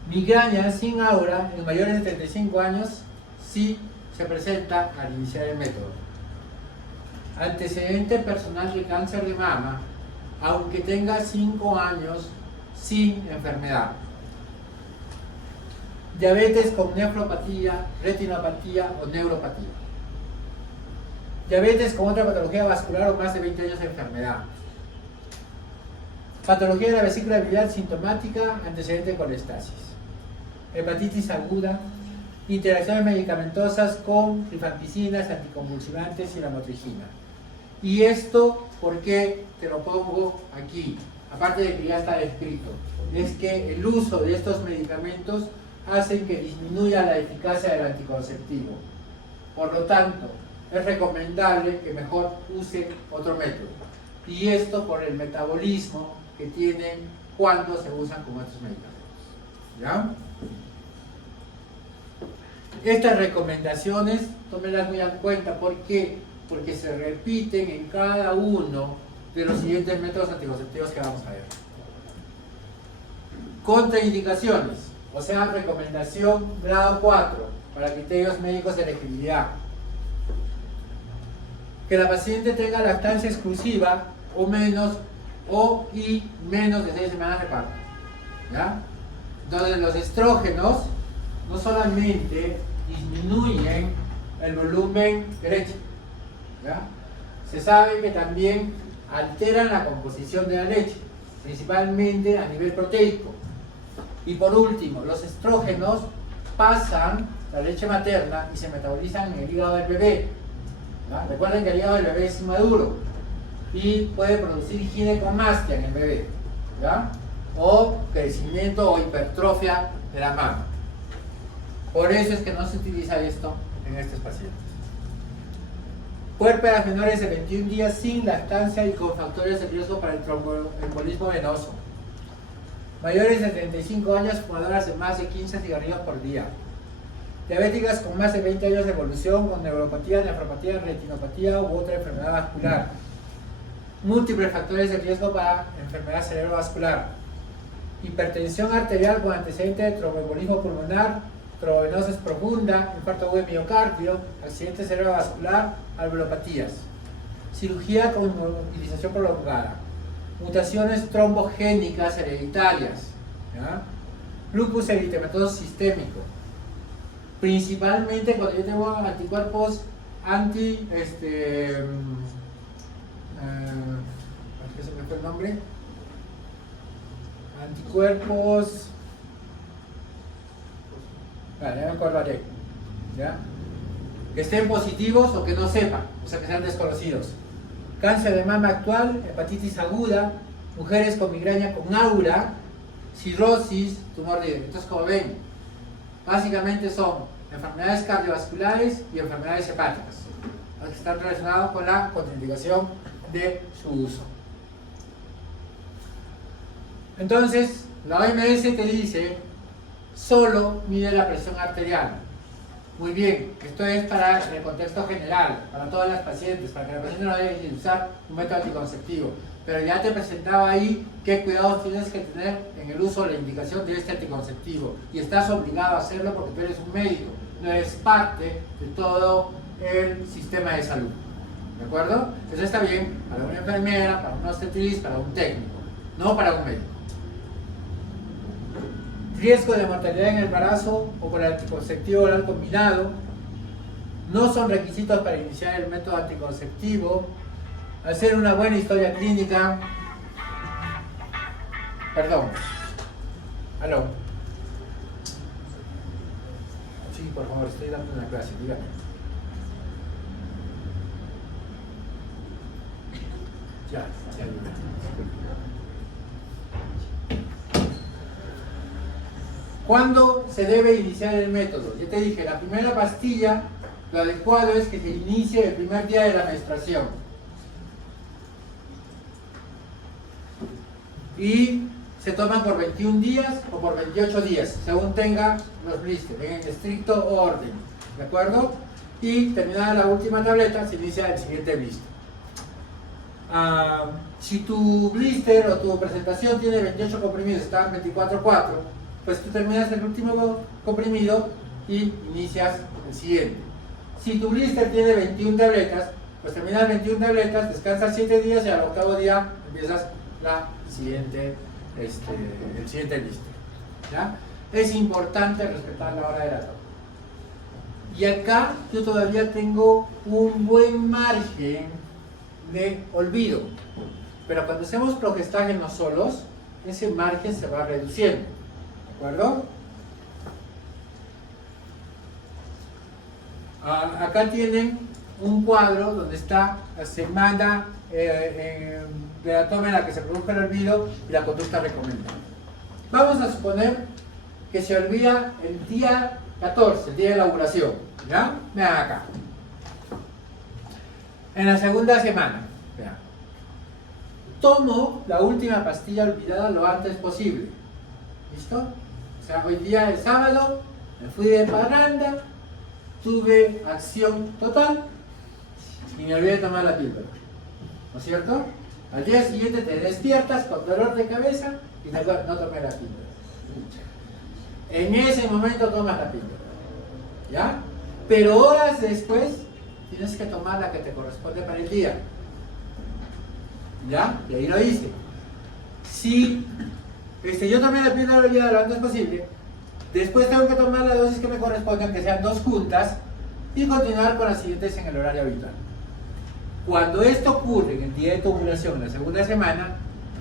Migraña sin aura en mayores de 35 años sí se presenta al iniciar el método. Antecedente personal de cáncer de mama, aunque tenga 5 años sin enfermedad. Diabetes con nefropatía, retinopatía o neuropatía. Diabetes con otra patología vascular o más de 20 años de enfermedad. Patología de la vesícula biliar sintomática, antecedente de colestasis. Hepatitis aguda, interacciones medicamentosas con rifampicinas, anticonvulsivantes y la motrigina. Y esto, ¿por qué te lo pongo aquí? Aparte de que ya está descrito, es que el uso de estos medicamentos hacen que disminuya la eficacia del anticonceptivo. Por lo tanto, es recomendable que mejor use otro método. Y esto por el metabolismo que tienen cuando se usan con estos medicamentos. ¿Ya? Estas recomendaciones, tómenlas muy en cuenta. ¿Por qué? Porque se repiten en cada uno de los siguientes métodos anticonceptivos que vamos a ver. Contraindicaciones, o sea, recomendación grado 4 para criterios médicos de elegibilidad. Que la paciente tenga lactancia exclusiva o menos y menos de 6 semanas de parto. ¿Ya? Donde los estrógenos no solamente disminuyen el volumen de leche, ¿ya? Se sabe que también alteran la composición de la leche, principalmente a nivel proteico. Y por último, los estrógenos pasan la leche materna y se metabolizan en el hígado del bebé. ¿Ya? Recuerden que el hígado del bebé es inmaduro y puede producir ginecomastia en el bebé, ¿ya? O crecimiento o hipertrofia de la mama. Por eso es que no se utiliza esto en estos pacientes. Puérperas menores de 21 días sin lactancia y con factores de riesgo para el tromboembolismo venoso. Mayores de 35 años, fumadoras de más de 15 cigarrillos por día. Diabéticas con más de 20 años de evolución, con neuropatía, nefropatía, retinopatía u otra enfermedad vascular. Múltiples factores de riesgo para enfermedad cerebrovascular. Hipertensión arterial con antecedente de tromboembolismo pulmonar, trombovenosis profunda, infarto agudo de miocardio, accidente cerebrovascular, alveolopatías. Cirugía con inmovilización prolongada. Mutaciones trombogénicas hereditarias. ¿Ya? Lupus eritematoso sistémico. Principalmente cuando yo tengo anticuerpos anti... ¿qué se me fue el nombre? Anticuerpos... Vale, ya me acordaré. ¿Ya? Que estén positivos o que no sepan, o sea que sean desconocidos. Cáncer de mama actual, hepatitis aguda, mujeres con migraña con aura, cirrosis, tumor de... Entonces, como ven, básicamente son enfermedades cardiovasculares y enfermedades hepáticas, que están relacionadas con la contraindicación de su uso. Entonces, la OMS te dice, solo mide la presión arterial. Muy bien, esto es para el contexto general, para todas las pacientes, para que la paciente no deje de usar un método anticonceptivo. Pero ya te presentaba ahí qué cuidados tienes que tener en el uso o la indicación de este anticonceptivo. Y estás obligado a hacerlo porque tú eres un médico, no eres parte de todo el sistema de salud. ¿De acuerdo? Eso está bien para una enfermera, para un obstetriz, para un técnico, no para un médico. Riesgo de mortalidad en el embarazo o por el anticonceptivo oral combinado. No son requisitos para iniciar el método anticonceptivo. Hacer una buena historia clínica. Perdón. Aló. Sí, por favor, estoy dando una clase, dígame. Ya. ¿Cuándo se debe iniciar el método? Yo te dije, la primera pastilla, lo adecuado es que se inicie el primer día de la menstruación. Y se toman por 21 días o por 28 días, según tenga los blisters, en estricto orden. ¿De acuerdo? Y terminada la última tableta, se inicia el siguiente blister. Si tu blister o tu presentación tiene 28 comprimidos, están 24/4, pues tú terminas el último comprimido y inicias el siguiente. Si tu blister tiene 21 tabletas, pues terminas 21 tabletas, descansas 7 días y al octavo día empiezas el siguiente blister. ¿Ya? Es importante respetar la hora de la toma. Y acá yo todavía tengo un buen margen de olvido. Pero cuando hacemos progestágenos solos, ese margen se va reduciendo. ¿De acuerdo? Acá tienen un cuadro donde está la semana de la toma en la que se produjo el olvido y la conducta recomendada. Vamos a suponer que se olvida el día 14, el día de la ovulación. ¿Ya? Vean acá. En la segunda semana, vean. Tomo la última pastilla olvidada lo antes posible. ¿Listo? O sea, hoy día es sábado, me fui de parranda, tuve acción total y me olvidé de tomar la píldora, ¿no es cierto? Al día siguiente te despiertas con dolor de cabeza y te acuerdas, no tomé la píldora. En ese momento tomas la píldora, ¿ya? Pero horas después tienes que tomar la que te corresponde para el día, ¿ya? Y ahí lo hice. Si yo tomé la píldora el día lo antes posible, después tengo que tomar la dosis que me corresponde, aunque sean 2 juntas, y continuar con las siguientes en el horario habitual. Cuando esto ocurre en el día de tu ovulación, en la segunda semana,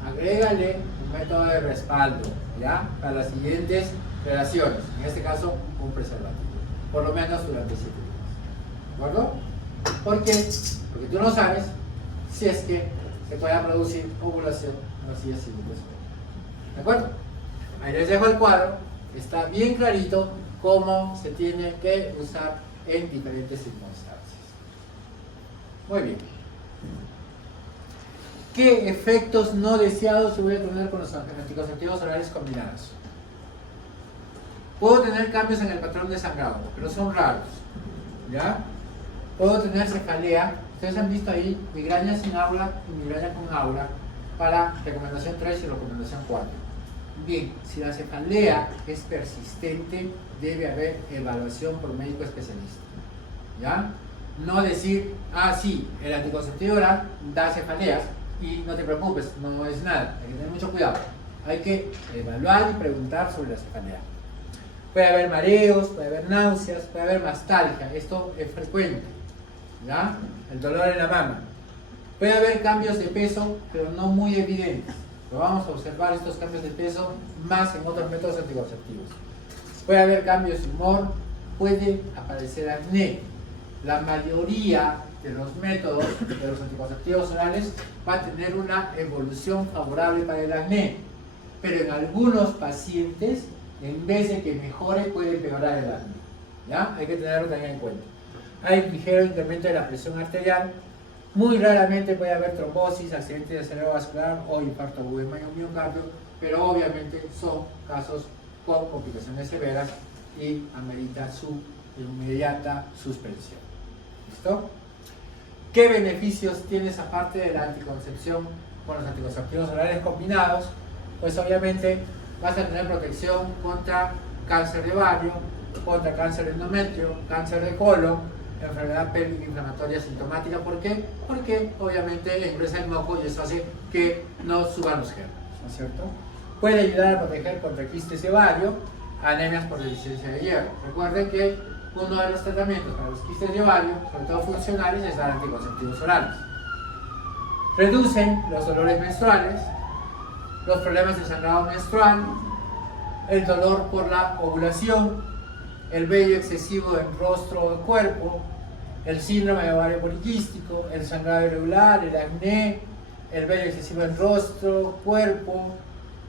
agrégale un método de respaldo, ¿ya? Para las siguientes relaciones, en este caso un preservativo, por lo menos durante 7 días. ¿De acuerdo? ¿Por qué? Porque tú no sabes si es que se pueda producir ovulación en los días siguientes. ¿De acuerdo? Ahí les dejo el cuadro, está bien clarito cómo se tiene que usar en diferentes circunstancias. Muy bien. ¿Qué efectos no deseados voy a tener con los anticonceptivos orales combinados? Puedo tener cambios en el patrón de sangrado, pero son raros, ¿ya? Puedo tener cefalea. Ustedes han visto ahí migraña sin aura y migraña con aura para recomendación 3 y recomendación 4. Bien, si la cefalea es persistente, debe haber evaluación por médico especialista, ¿ya? No decir, sí, el anticonceptivo oral da cefaleas y no te preocupes, no es nada. Hay que tener mucho cuidado. Hay que evaluar y preguntar sobre la cefalea. Puede haber mareos, puede haber náuseas, puede haber mastalgia. Esto es frecuente, ¿ya? El dolor en la mama. Puede haber cambios de peso, pero no muy evidentes. Pero vamos a observar estos cambios de peso más en otros métodos anticonceptivos. Puede haber cambios de humor, puede aparecer acné. La mayoría de los métodos de los anticonceptivos orales va a tener una evolución favorable para el acné, pero en algunos pacientes, en vez de que mejore, puede empeorar el acné, ¿ya? Hay que tenerlo también en cuenta. Hay ligero incremento de la presión arterial, muy raramente puede haber trombosis, accidente de cerebrovascular o infarto agudo de miocardio, pero obviamente son casos con complicaciones severas y amerita su inmediata suspensión. ¿Listo? ¿Qué beneficios tienes aparte de la anticoncepción con los anticonceptivos orales combinados? Pues obviamente vas a tener protección contra cáncer de ovario, contra cáncer de endometrio, cáncer de colon, enfermedad pélvica inflamatoria sintomática. ¿Por qué? Porque obviamente ingresa el moco y eso hace que no suban los gérmenes, ¿no es cierto? Puede ayudar a proteger contra quistes de ovario, anemias por deficiencia de hierro. Recuerden que uno de los tratamientos para los quistes de ovario, sobre todo funcionales, es dar anticonceptivos orales. Reducen los dolores menstruales, los problemas de sangrado menstrual, el dolor por la ovulación, el vello excesivo en rostro o cuerpo, el síndrome de ovario poliquístico, el sangrado irregular, el acné, el vello excesivo en rostro, cuerpo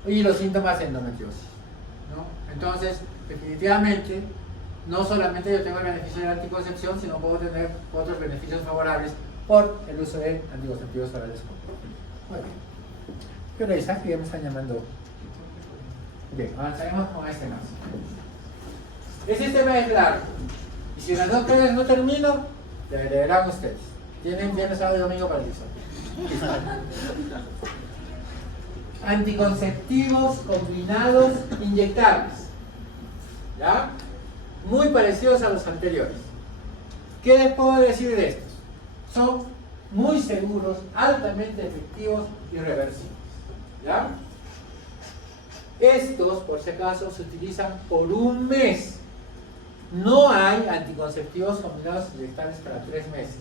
y los síntomas de endometriosis, ¿no? Entonces, definitivamente, no solamente yo tengo el beneficio de la anticoncepción, sino puedo tener otros beneficios favorables por el uso de anticonceptivos orales. Muy bien. ¿Qué hora es? Ya me están llamando. Bien, avanzaremos con este más. Ese tema es largo. Y si en las 2 clases no termino, le verán ustedes. Tienen viernes, sábado y domingo para eso. Anticonceptivos combinados inyectables, ¿ya? Muy parecidos a los anteriores. ¿Qué les puedo decir de estos? Son muy seguros, altamente efectivos y reversibles, ¿ya? Estos, por si acaso, se utilizan por un mes. No hay anticonceptivos combinados inyectables para 3 meses.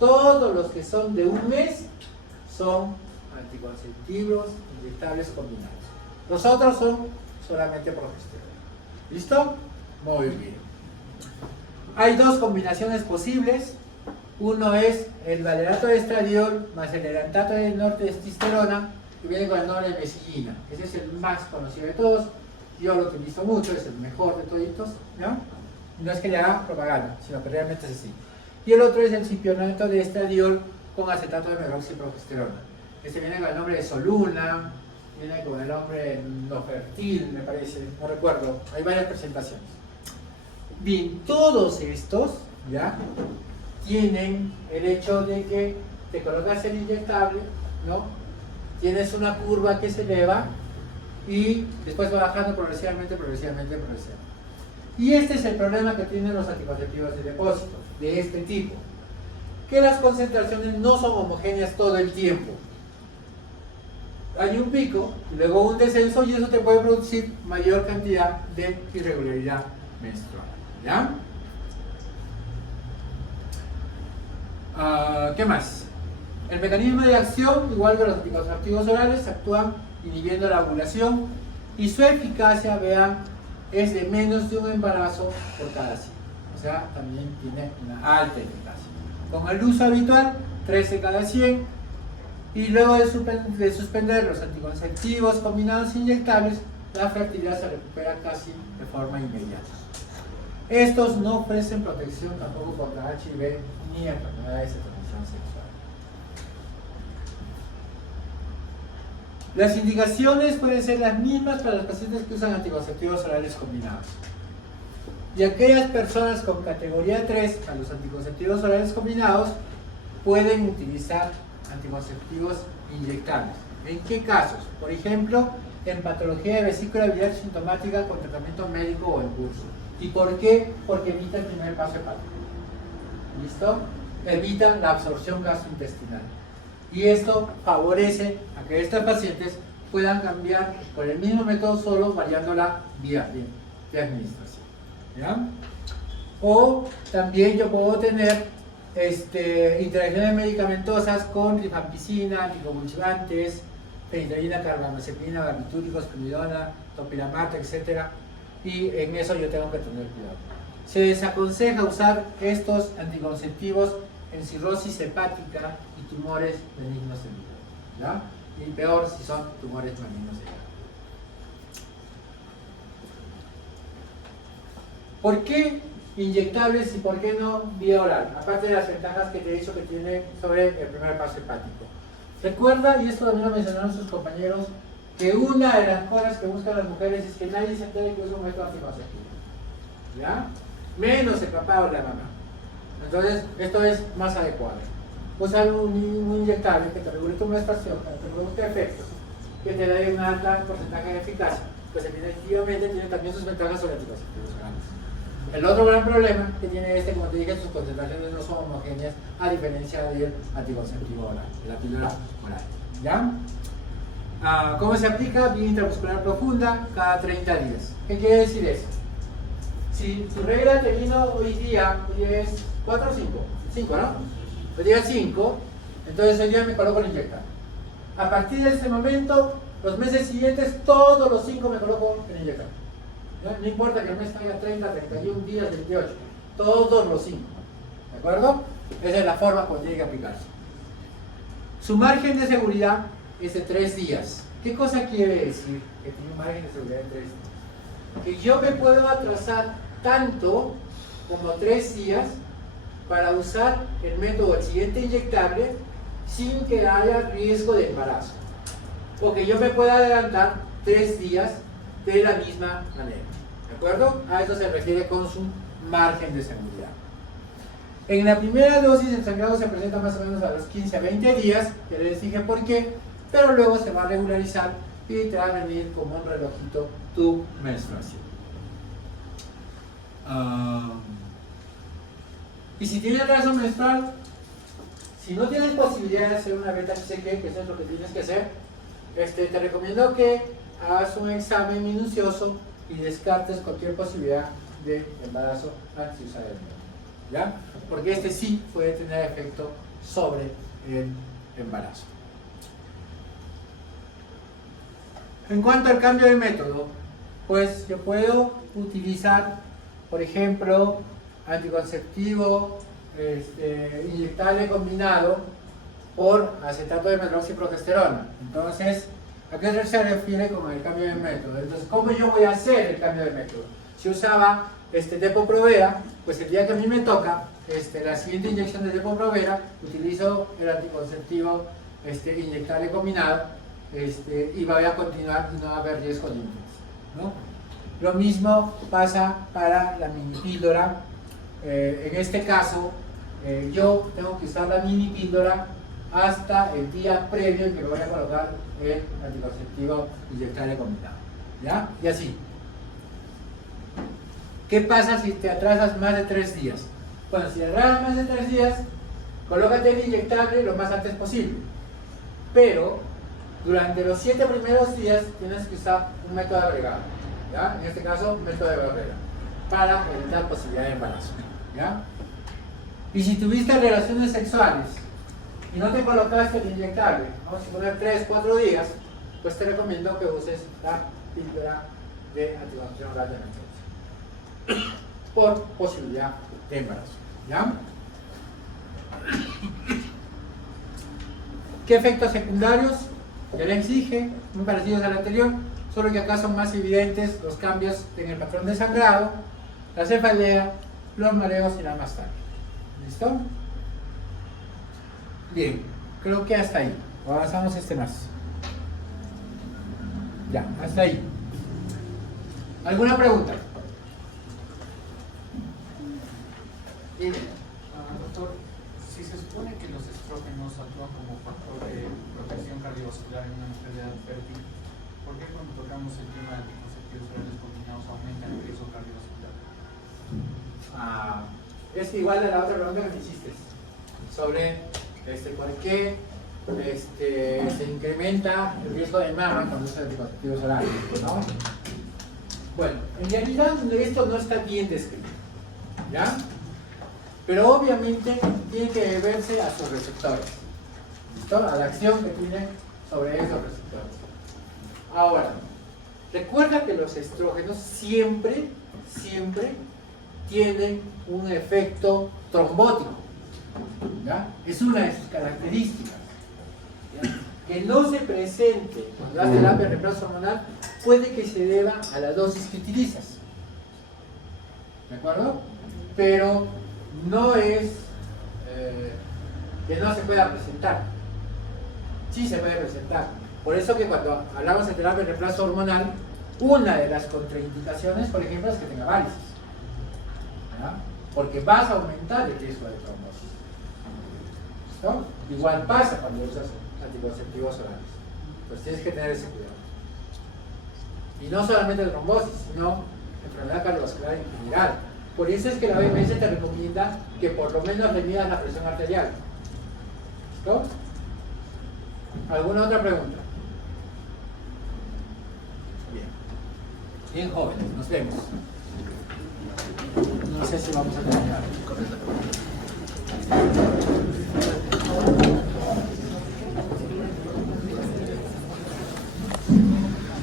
Todos los que son de un mes son anticonceptivos inyectables combinados. Los otros son solamente progesterona. ¿Listo? Muy bien. Hay 2 combinaciones posibles. Uno es el valerato de estradiol más el erantato de nortestosterona, que viene con el nombre de mesillina. Ese es el más conocido de todos. Yo lo utilizo mucho, es el mejor de toditos, ¿no? No es que le haga propaganda, sino que realmente es así. Y el otro es el cipionato de estradiol con acetato de medroxiprogesterona. Este viene con el nombre de Soluna, viene con el nombre Nofertil, me parece, no recuerdo. Hay varias presentaciones. Bien, todos estos, ¿ya? Tienen el hecho de que te colocas el inyectable, ¿no? Tienes una curva que se eleva y después va bajando progresivamente. Y este es el problema que tienen los anticonceptivos de depósito, de este tipo, que las concentraciones no son homogéneas todo el tiempo. Hay un pico y luego un descenso y eso te puede producir mayor cantidad de irregularidad menstrual, ¿ya? ¿Qué más? El mecanismo de acción, igual que los anticonceptivos orales, actúan inhibiendo la ovulación y su eficacia, vean, es de menos de un embarazo por cada ciclo. O sea, también tiene una alta eficacia. Con el uso habitual, 13 cada 100, y luego de suspender los anticonceptivos combinados inyectables, la fertilidad se recupera casi de forma inmediata. Estos no ofrecen protección tampoco contra HIV ni enfermedades de transmisión sexual. Las indicaciones pueden ser las mismas para los pacientes que usan anticonceptivos orales combinados. Y aquellas personas con categoría 3 a los anticonceptivos orales combinados pueden utilizar anticonceptivos inyectables. ¿En qué casos? Por ejemplo, en patología de vesícula biliar sintomática con tratamiento médico o en curso. ¿Y por qué? Porque evita el primer paso hepático. ¿Listo? Evita la absorción gastrointestinal. Y esto favorece a que estos pacientes puedan cambiar por el mismo método, solo variando la vía de administración. ¿Ya? O también yo puedo tener interacciones medicamentosas con rifampicina, anticonvulsivantes, fenitrolina, carbamazepina, barbitúricos, primidona, topiramate, etc. Y en eso yo tengo que tener cuidado. Se desaconseja usar estos anticonceptivos en cirrosis hepática y tumores benignos en hígado, ¿ya? Y peor si son tumores malignos en hígado. ¿Por qué inyectables y por qué no vía oral? Aparte de las ventajas que te he dicho que tiene sobre el primer paso hepático. Recuerda, y esto también lo mencionaron sus compañeros, que una de las cosas que buscan las mujeres es que nadie se entere que usa un método anticonceptivo, ¿ya? Menos el papá o la mamá. Entonces, esto es más adecuado. Usar un inyectable que te regule tu menstruación, que te produzca efectos, que te dé un alto porcentaje de eficacia, pues definitivamente tiene también sus ventajas sobre anticonceptivos orales. El otro gran problema que tiene como te dije, sus concentraciones no son homogéneas, a diferencia del anticonceptivo oral, de la píldora oral. ¿Ya? ¿Cómo se aplica? Vía intramuscular profunda cada 30 días. ¿Qué quiere decir eso? Si tu regla te vino hoy día es 4 o 5, 5, ¿no? Hoy día 5, entonces hoy día me coloco el inyectable. A partir de ese momento, los meses siguientes, todos los 5 me coloco el inyectable. No importa que el mes tenga 30, 31 días, 28, todos los 5. ¿De acuerdo? Esa es la forma como tiene que aplicarse. Su margen de seguridad es de 3 días. ¿Qué cosa quiere decir que tiene un margen de seguridad de 3 días? Que yo me puedo atrasar tanto como 3 días para usar el método del siguiente inyectable sin que haya riesgo de embarazo. O que yo me pueda adelantar 3 días de la misma manera. ¿De acuerdo? A eso se refiere con su margen de seguridad. En la primera dosis el sangrado se presenta más o menos a los 15 a 20 días, ya les dije por qué, pero luego se va a regularizar y te va a venir como un relojito tu menstruación. Y si tienes atraso menstrual, si no tienes posibilidad de hacer una beta-HCG, que eso es lo que tienes que hacer, te recomiendo que hagas un examen minucioso y descartes cualquier posibilidad de embarazo antes de usar el método, ¿ya? Porque este sí puede tener efecto sobre el embarazo. En cuanto al cambio de método, pues yo puedo utilizar, por ejemplo, anticonceptivo inyectable combinado por acetato de metroxiprogesterona. Entonces, ¿a qué se refiere con el cambio de método? Entonces, ¿cómo yo voy a hacer el cambio de método? Si usaba Depo-Provera, pues el día que a mí me toca la siguiente inyección de Depo-Provera, utilizo el anticonceptivo inyectable combinado y voy a continuar y no va a haber riesgo de infección, ¿no? Lo mismo pasa para la mini píldora. En este caso, yo tengo que usar la mini píldora hasta el día previo en que me voy a colocar el anticonceptivo inyectable combinado. ¿Ya? Y así. ¿Qué pasa si te atrasas más de 3 días? Bueno, si te atrasas más de 3 días, colócate el inyectable lo más antes posible. Pero durante los 7 primeros días tienes que usar un método agregado. ¿Ya? En este caso, un método de barrera para evitar posibilidad de embarazo. ¿Ya? Y si tuviste relaciones sexuales y no te colocaste el inyectable, vamos a poner 3, 4 días, pues te recomiendo que uses la píldora de anticoncepción oral de emergencia por posibilidad de embarazo. ¿Ya? ¿Qué efectos secundarios? Ya les dije, muy parecidos al anterior, solo que acá son más evidentes los cambios en el patrón de sangrado, la cefalea, los mareos y la mastardia. ¿Listo? Bien, creo que hasta ahí. Avanzamos más. Ya, hasta ahí. ¿Alguna pregunta? Dime. Doctor, si se supone que los estrógenos actúan como factor de protección cardiovascular en una mujer de edad fértil, ¿por qué cuando tocamos el tema de anticonceptivos orales combinados aumenta el riesgo cardiovascular? Es igual a la otra pregunta que me hiciste sobre por qué se incrementa el riesgo de mama cuando usa anticonceptivos orales, ¿no? Bueno, en realidad esto no está bien descrito, ¿ya? Pero obviamente tiene que deberse a sus receptores, ¿listo? A la acción que tiene sobre esos receptores. Ahora, recuerda que los estrógenos siempre tienen un efecto trombótico, ¿ya? Es una de sus características, ¿ya? Que no se presente cuando das terapia de reemplazo hormonal puede que se deba a la dosis que utilizas, ¿de acuerdo? Pero no es que no se pueda presentar, sí se puede presentar. Por eso que cuando hablamos de terapia de reemplazo hormonal, una de las contraindicaciones, por ejemplo, es que tenga varices, ¿ya? Porque vas a aumentar el riesgo de trombosis, ¿no? Igual pasa cuando usas anticonceptivos orales, pues tienes que tener ese cuidado. Y no solamente trombosis, sino enfermedad cardiovascular en general. Por eso es que la OMS te recomienda que por lo menos le midas la presión arterial. ¿Listo? ¿Alguna otra pregunta? Bien. Bien jóvenes, nos vemos. No sé si vamos a terminar.